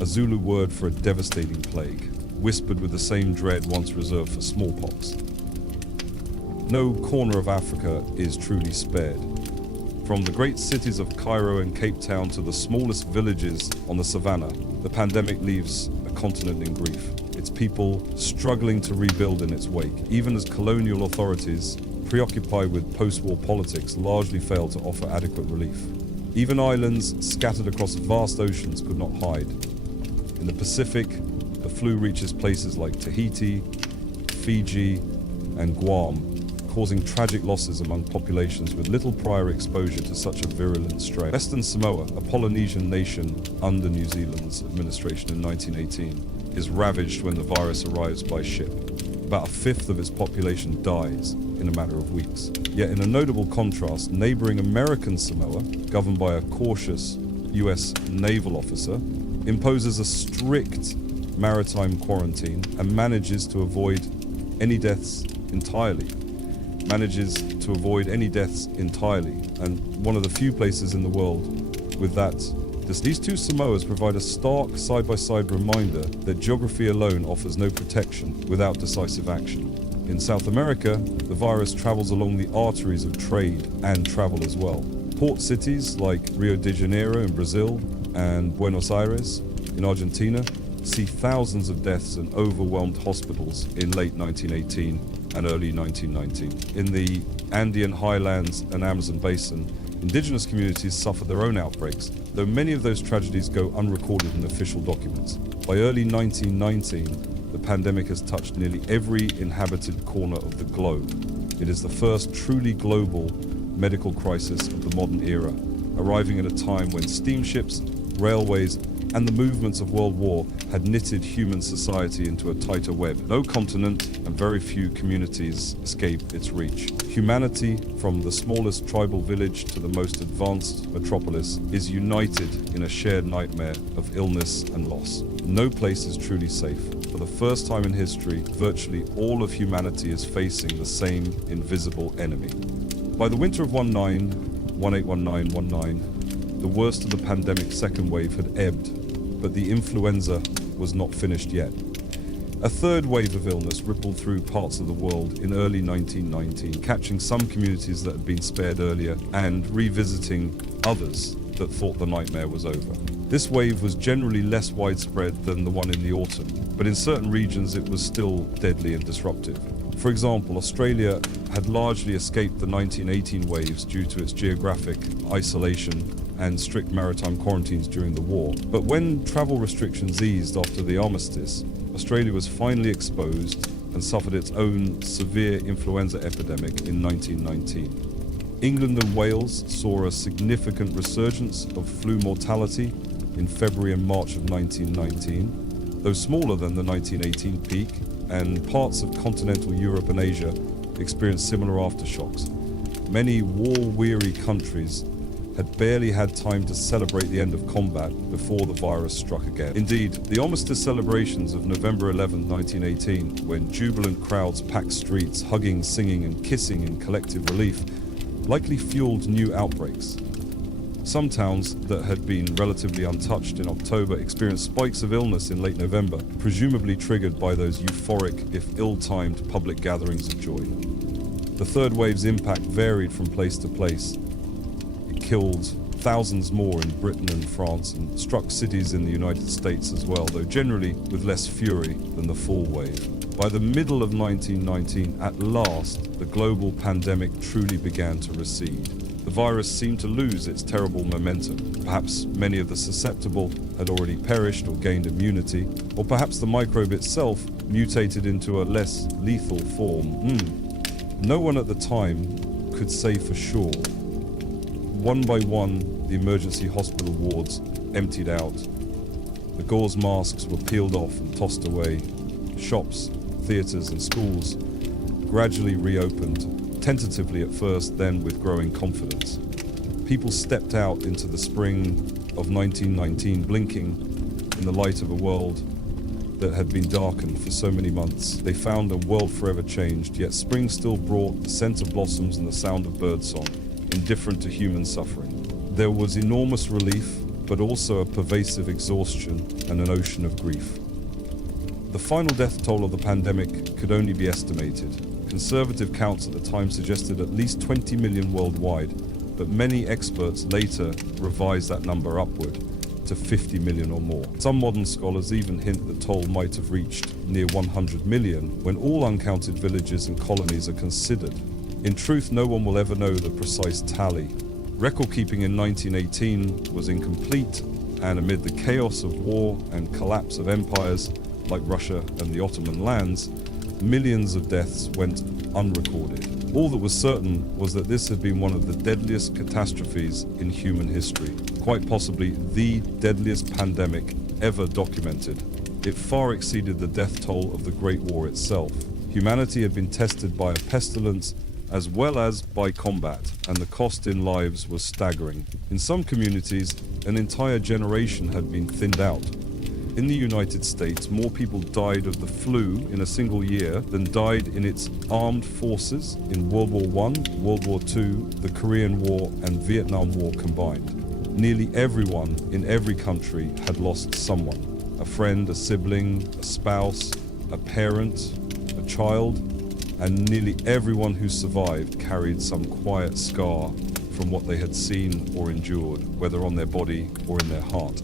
a Zulu word for a devastating plague, whispered with the same dread once reserved for smallpox. No corner of Africa is truly spared. From the great cities of Cairo and Cape Town to the smallest villages on the savannah, the pandemic leaves a continent in grief, its people struggling to rebuild in its wake, even as colonial authorities, preoccupied with post-war politics, largely fail to offer adequate relief. Even islands scattered across vast oceans could not hide. In the Pacific, the flu reaches places like Tahiti, Fiji, and Guam, causing tragic losses among populations with little prior exposure to such a virulent strain. Western Samoa, a Polynesian nation under New Zealand's administration in 1918, is ravaged when the virus arrives by ship. About a fifth of its population dies in a matter of weeks. Yet in a notable contrast, neighboring American Samoa, governed by a cautious US naval officer, imposes a strict maritime quarantine and manages to avoid any deaths entirely. And one of the few places in the world with that. These two Samoas provide a stark side-by-side reminder that geography alone offers no protection without decisive action. In South America, the virus travels along the arteries of trade and travel as well. Port cities like Rio de Janeiro in Brazil and Buenos Aires in Argentina see thousands of deaths and overwhelmed hospitals in late 1918 and early 1919. In the Andean highlands and Amazon basin, indigenous communities suffer their own outbreaks, though many of those tragedies go unrecorded in official documents. By early 1919, the pandemic has touched nearly every inhabited corner of the globe. It is the first truly global medical crisis of the modern era, arriving at a time when steamships, railways, and the movements of World War had knitted human society into a tighter web. No continent and very few communities escape its reach. Humanity, from the smallest tribal village to the most advanced metropolis, is united in a shared nightmare of illness and loss. No place is truly safe. For the first time in history, virtually all of humanity is facing the same invisible enemy. By the winter of 1819, the worst of the pandemic's second wave had ebbed, but the influenza was not finished yet. A third wave of illness rippled through parts of the world in early 1919, catching some communities that had been spared earlier and revisiting others that thought the nightmare was over. This wave was generally less widespread than the one in the autumn, but in certain regions it was still deadly and disruptive. For example, Australia had largely escaped the 1918 waves due to its geographic isolation and strict maritime quarantines during the war. But when travel restrictions eased after the armistice, Australia was finally exposed and suffered its own severe influenza epidemic in 1919. England and Wales saw a significant resurgence of flu mortality in February and March of 1919, though smaller than the 1918 peak, and parts of continental Europe and Asia experienced similar aftershocks. Many war-weary countries had barely had time to celebrate the end of combat before the virus struck again. Indeed, the armistice celebrations of November 11, 1918, when jubilant crowds packed streets, hugging, singing, and kissing in collective relief, likely fueled new outbreaks. Some towns that had been relatively untouched in October experienced spikes of illness in late November, presumably triggered by those euphoric, if ill-timed, public gatherings of joy. The third wave's impact varied from place to place. It killed thousands more in Britain and France and struck cities in the United States as well, though generally with less fury than the fall wave. By the middle of 1919, at last, the global pandemic truly began to recede. The virus seemed to lose its terrible momentum. Perhaps many of the susceptible had already perished or gained immunity, or perhaps the microbe itself mutated into a less lethal form. No one at the time could say for sure. One by one, the emergency hospital wards emptied out. The gauze masks were peeled off and tossed away. Shops, theatres and schools gradually reopened, tentatively at first, then with growing confidence. People stepped out into the spring of 1919, blinking in the light of a world that had been darkened for so many months. They found a world forever changed, yet spring still brought the scent of blossoms and the sound of birdsong, indifferent to human suffering. There was enormous relief, but also a pervasive exhaustion and an ocean of grief. The final death toll of the pandemic could only be estimated. Conservative counts at the time suggested at least 20 million worldwide, but many experts later revised that number upward to 50 million or more. Some modern scholars even hint the toll might have reached near 100 million when all uncounted villages and colonies are considered. In truth, no one will ever know the precise tally. Record keeping in 1918 was incomplete, and amid the chaos of war and collapse of empires like Russia and the Ottoman lands, millions of deaths went unrecorded. All that was certain was that this had been one of the deadliest catastrophes in human history, quite possibly the deadliest pandemic ever documented. It far exceeded the death toll of the Great War itself. Humanity had been tested by a pestilence as well as by combat, and the cost in lives was staggering. In some communities, an entire generation had been thinned out. In the United States, more people died of the flu in a single year than died in its armed forces in World War I, World War II, the Korean War, and Vietnam War combined. Nearly everyone in every country had lost someone: a friend, a sibling, a spouse, a parent, a child, and nearly everyone who survived carried some quiet scar from what they had seen or endured, whether on their body or in their heart.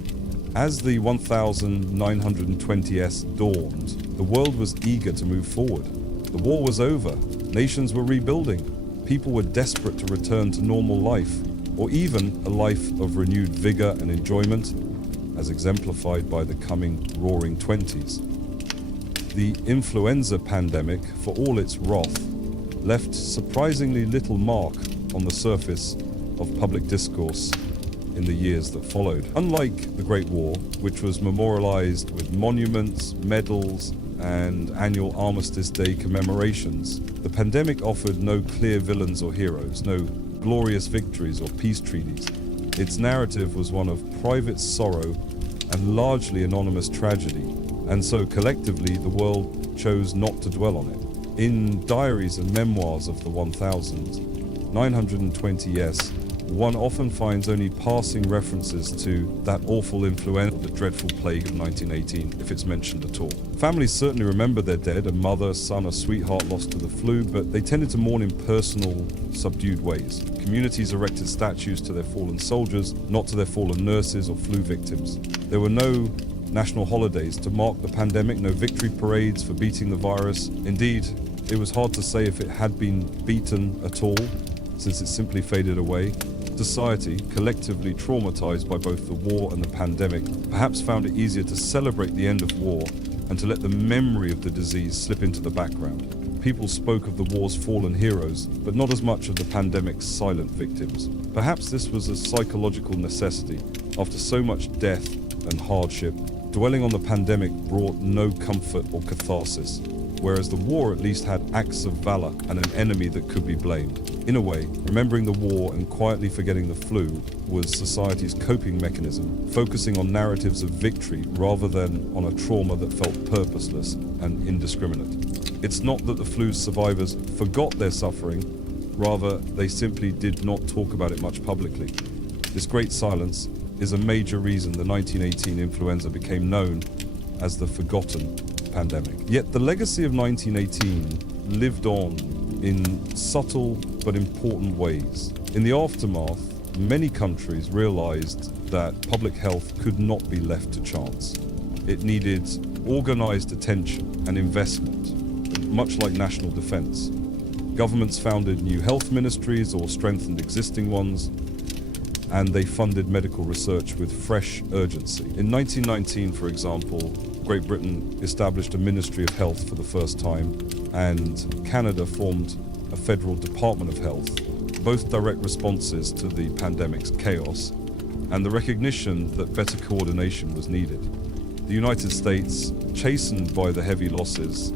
As the 1920s dawned, the world was eager to move forward. The war was over. Nations were rebuilding. People were desperate to return to normal life, or even a life of renewed vigor and enjoyment, as exemplified by the coming Roaring Twenties. The influenza pandemic, for all its wrath, left surprisingly little mark on the surface of public discourse in the years that followed. Unlike the Great War, which was memorialized with monuments, medals, and annual Armistice Day commemorations, the pandemic offered no clear villains or heroes, no glorious victories or peace treaties. Its narrative was one of private sorrow and largely anonymous tragedy, and so collectively the world chose not to dwell on it. In diaries and memoirs of the 1920s, one often finds only passing references to that awful influenza, the dreadful plague of 1918, if it's mentioned at all. Families certainly remember their dead, a mother, son, or sweetheart lost to the flu, but they tended to mourn in personal, subdued ways. Communities erected statues to their fallen soldiers, not to their fallen nurses or flu victims. There were no national holidays to mark the pandemic, no victory parades for beating the virus. Indeed, it was hard to say if it had been beaten at all, since it simply faded away. Society, collectively traumatized by both the war and the pandemic, perhaps found it easier to celebrate the end of war and to let the memory of the disease slip into the background. People spoke of the war's fallen heroes, but not as much of the pandemic's silent victims. Perhaps this was a psychological necessity. After so much death and hardship, dwelling on the pandemic brought no comfort or catharsis, whereas the war at least had acts of valor and an enemy that could be blamed. In a way, remembering the war and quietly forgetting the flu was society's coping mechanism, focusing on narratives of victory rather than on a trauma that felt purposeless and indiscriminate. It's not that the flu's survivors forgot their suffering, rather they simply did not talk about it much publicly. This great silence is a major reason the 1918 influenza became known as the forgotten pandemic. Yet the legacy of 1918 lived on in subtle but important ways. In the aftermath, many countries realized that public health could not be left to chance. It needed organized attention and investment, much like national defense. Governments founded new health ministries or strengthened existing ones, and they funded medical research with fresh urgency. In 1919, for example, Great Britain established a Ministry of Health for the first time, and Canada formed a Federal Department of Health, both direct responses to the pandemic's chaos and the recognition that better coordination was needed. The United States, chastened by the heavy losses,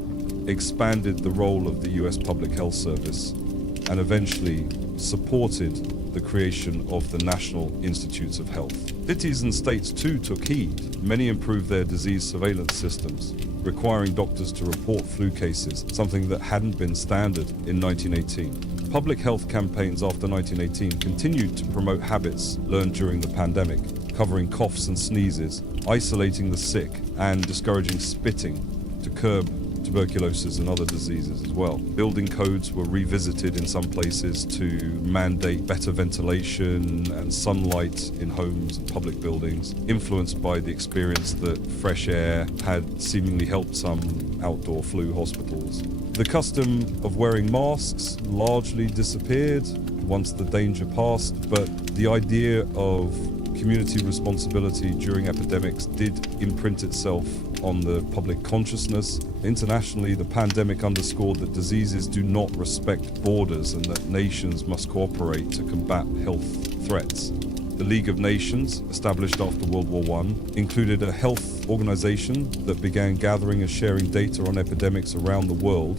expanded the role of the US Public Health Service and eventually supported the creation of the National Institutes of Health. Cities and states too took heed. Many improved their disease surveillance systems, requiring doctors to report flu cases, something that hadn't been standard in 1918. Public health campaigns after 1918 continued to promote habits learned during the pandemic, covering coughs and sneezes, isolating the sick, and discouraging spitting to curb tuberculosis and other diseases as well. Building codes were revisited in some places to mandate better ventilation and sunlight in homes and public buildings, influenced by the experience that fresh air had seemingly helped some outdoor flu hospitals. The custom of wearing masks largely disappeared once the danger passed, but the idea of community responsibility during epidemics did imprint itself on the public consciousness. Internationally, the pandemic underscored that diseases do not respect borders and that nations must cooperate to combat health threats. The League of Nations, established after World War I, included a health organization that began gathering and sharing data on epidemics around the world,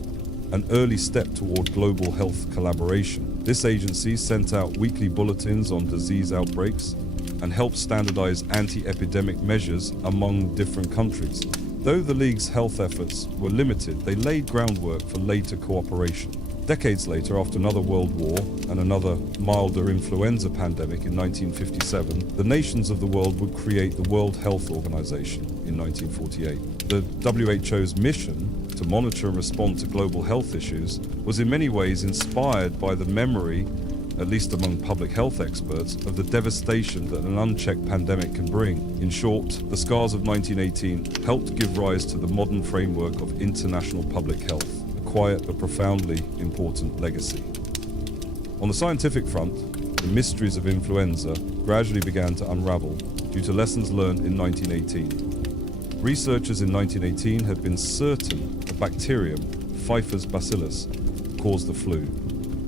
an early step toward global health collaboration. This agency sent out weekly bulletins on disease outbreaks and helped standardize anti-epidemic measures among different countries. Though the League's health efforts were limited, they laid groundwork for later cooperation. Decades later, after another world war and another milder influenza pandemic in 1957, the nations of the world would create the World Health Organization in 1948. The WHO's mission to monitor and respond to global health issues was in many ways inspired by the memory, at least among public health experts, of the devastation that an unchecked pandemic can bring. In short, the scars of 1918 helped give rise to the modern framework of international public health, a quiet but profoundly important legacy. On the scientific front, the mysteries of influenza gradually began to unravel due to lessons learned in 1918. Researchers in 1918 had been certain a bacterium, Pfeiffer's bacillus, caused the flu.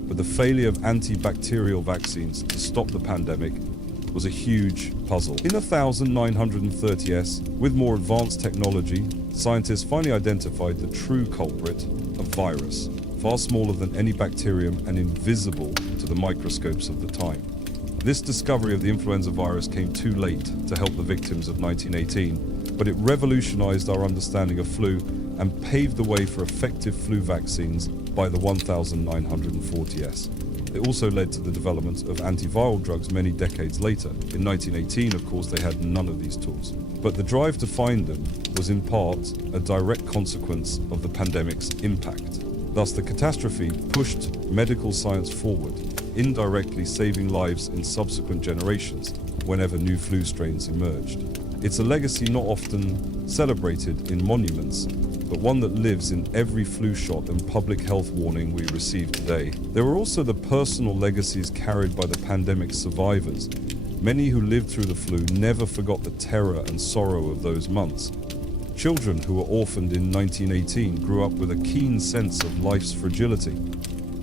But the failure of antibacterial vaccines to stop the pandemic was a huge puzzle. In 1930s, with more advanced technology, scientists finally identified the true culprit, a virus, far smaller than any bacterium and invisible to the microscopes of the time. This discovery of the influenza virus came too late to help the victims of 1918, but it revolutionized our understanding of flu and paved the way for effective flu vaccines by the 1940s. It also led to the development of antiviral drugs many decades later. In 1918, of course, they had none of these tools. But the drive to find them was in part a direct consequence of the pandemic's impact. Thus, the catastrophe pushed medical science forward, indirectly saving lives in subsequent generations whenever new flu strains emerged. It's a legacy not often celebrated in monuments, but one that lives in every flu shot and public health warning we receive today. There were also the personal legacies carried by the pandemic's survivors. Many who lived through the flu never forgot the terror and sorrow of those months. Children who were orphaned in 1918 grew up with a keen sense of life's fragility.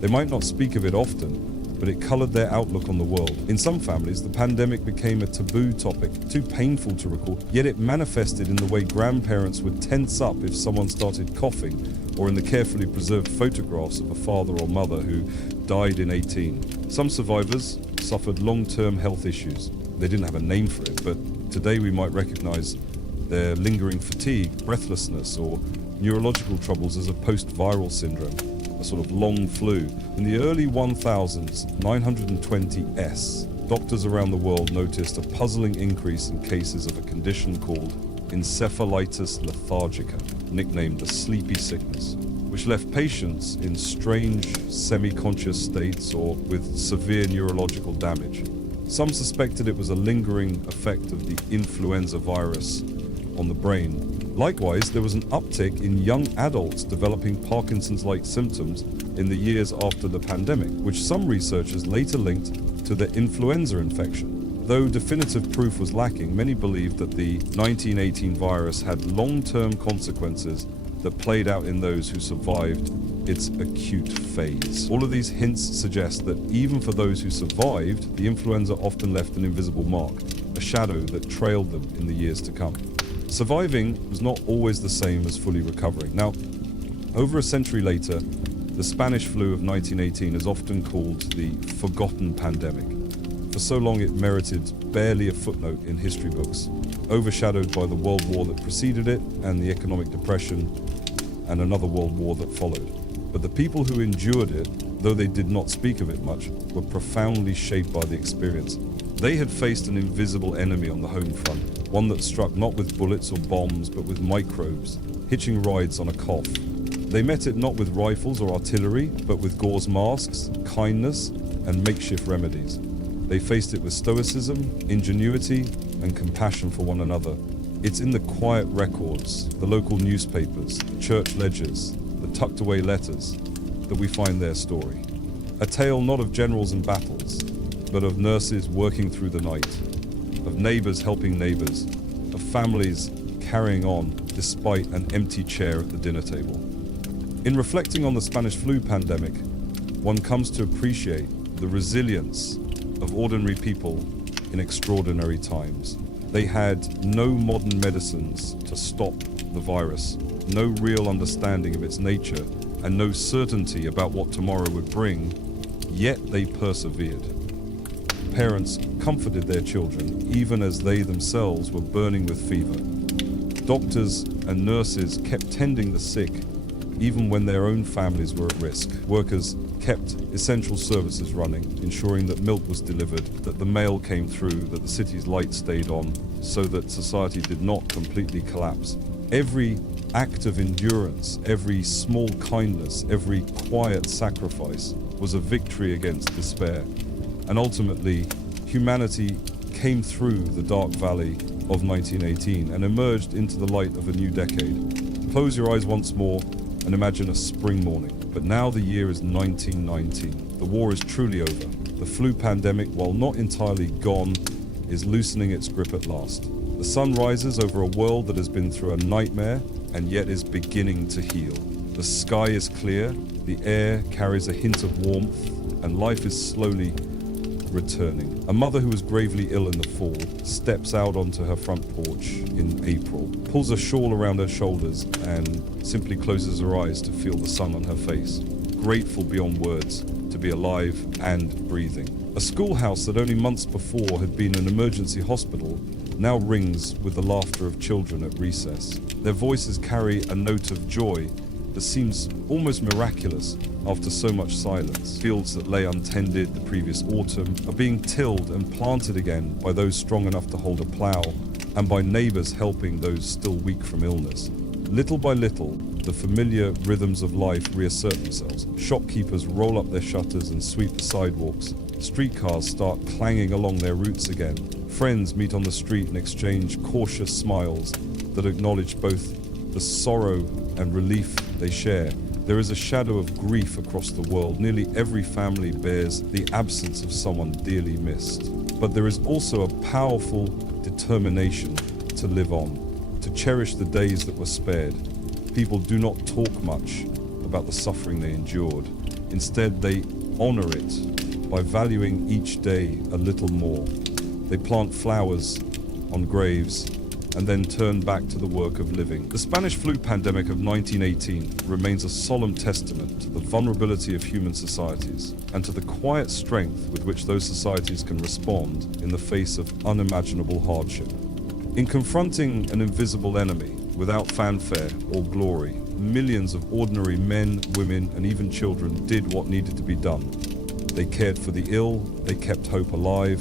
They might not speak of it often, but it colored their outlook on the world. In some families, the pandemic became a taboo topic, too painful to recall, yet it manifested in the way grandparents would tense up if someone started coughing, or in the carefully preserved photographs of a father or mother who died in 18. Some survivors suffered long-term health issues. They didn't have a name for it, but today we might recognize their lingering fatigue, breathlessness, or neurological troubles as a post-viral syndrome, a sort of long flu. In the early 1000s, 920S doctors around the world noticed a puzzling increase in cases of a condition called encephalitis lethargica, nicknamed the sleepy sickness, which left patients in strange, semi-conscious states or with severe neurological damage. Some suspected it was a lingering effect of the influenza virus on the brain. Likewise, there was an uptick in young adults developing Parkinson's-like symptoms in the years after the pandemic, which some researchers later linked to the influenza infection. Though definitive proof was lacking, many believed that the 1918 virus had long-term consequences that played out in those who survived its acute phase. All of these hints suggest that even for those who survived, the influenza often left an invisible mark, a shadow that trailed them in the years to come. Surviving was not always the same as fully recovering. Now, over a century later, the Spanish flu of 1918 is often called the forgotten pandemic. For so long it merited barely a footnote in history books, overshadowed by the World War that preceded it and the economic depression and another World War that followed. But the people who endured it, though they did not speak of it much, were profoundly shaped by the experience. They had faced an invisible enemy on the home front, one that struck not with bullets or bombs, but with microbes, hitching rides on a cough. They met it not with rifles or artillery, but with gauze masks, kindness, and makeshift remedies. They faced it with stoicism, ingenuity, and compassion for one another. It's in the quiet records, the local newspapers, the church ledgers, the tucked-away letters, that we find their story. A tale not of generals and battles, but of nurses working through the night, of neighbors helping neighbors, of families carrying on despite an empty chair at the dinner table. In reflecting on the Spanish flu pandemic, one comes to appreciate the resilience of ordinary people in extraordinary times. They had no modern medicines to stop the virus, no real understanding of its nature, and no certainty about what tomorrow would bring, yet they persevered. Parents comforted their children even as they themselves were burning with fever. Doctors and nurses kept tending the sick even when their own families were at risk. Workers kept essential services running, ensuring that milk was delivered, that the mail came through, that the city's lights stayed on, so that society did not completely collapse. Every act of endurance, every small kindness, every quiet sacrifice was a victory against despair. And ultimately, humanity came through the dark valley of 1918 and emerged into the light of a new decade. Close your eyes once more and imagine a spring morning. But now the year is 1919. The war is truly over. The flu pandemic, while not entirely gone, is loosening its grip at last. The sun rises over a world that has been through a nightmare and yet is beginning to heal. The sky is clear, the air carries a hint of warmth, and life is slowly returning. A mother who was gravely ill in the fall steps out onto her front porch in April, pulls a shawl around her shoulders, and simply closes her eyes to feel the sun on her face, grateful beyond words to be alive and breathing. A schoolhouse that only months before had been an emergency hospital now rings with the laughter of children at recess. Their voices carry a note of joy that seems almost miraculous after so much silence. Fields that lay untended the previous autumn are being tilled and planted again by those strong enough to hold a plow, and by neighbors helping those still weak from illness. Little by little, the familiar rhythms of life reassert themselves. Shopkeepers roll up their shutters and sweep the sidewalks. Streetcars start clanging along their routes again. Friends meet on the street and exchange cautious smiles that acknowledge both the sorrow and relief they share. There is a shadow of grief across the world. Nearly every family bears the absence of someone dearly missed. But there is also a powerful determination to live on, to cherish the days that were spared. People do not talk much about the suffering they endured. Instead, they honor it by valuing each day a little more. They plant flowers on graves and then turn back to the work of living. The Spanish flu pandemic of 1918 remains a solemn testament to the vulnerability of human societies and to the quiet strength with which those societies can respond in the face of unimaginable hardship. In confronting an invisible enemy without fanfare or glory, millions of ordinary men, women, and even children did what needed to be done. They cared for the ill, they kept hope alive,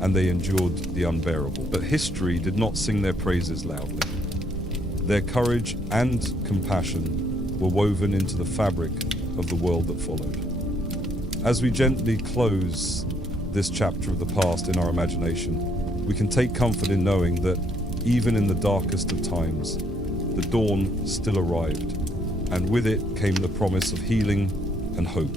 and they endured the unbearable. But history did not sing their praises loudly. Their courage and compassion were woven into the fabric of the world that followed. As we gently close this chapter of the past in our imagination, we can take comfort in knowing that even in the darkest of times, the dawn still arrived, and with it came the promise of healing and hope.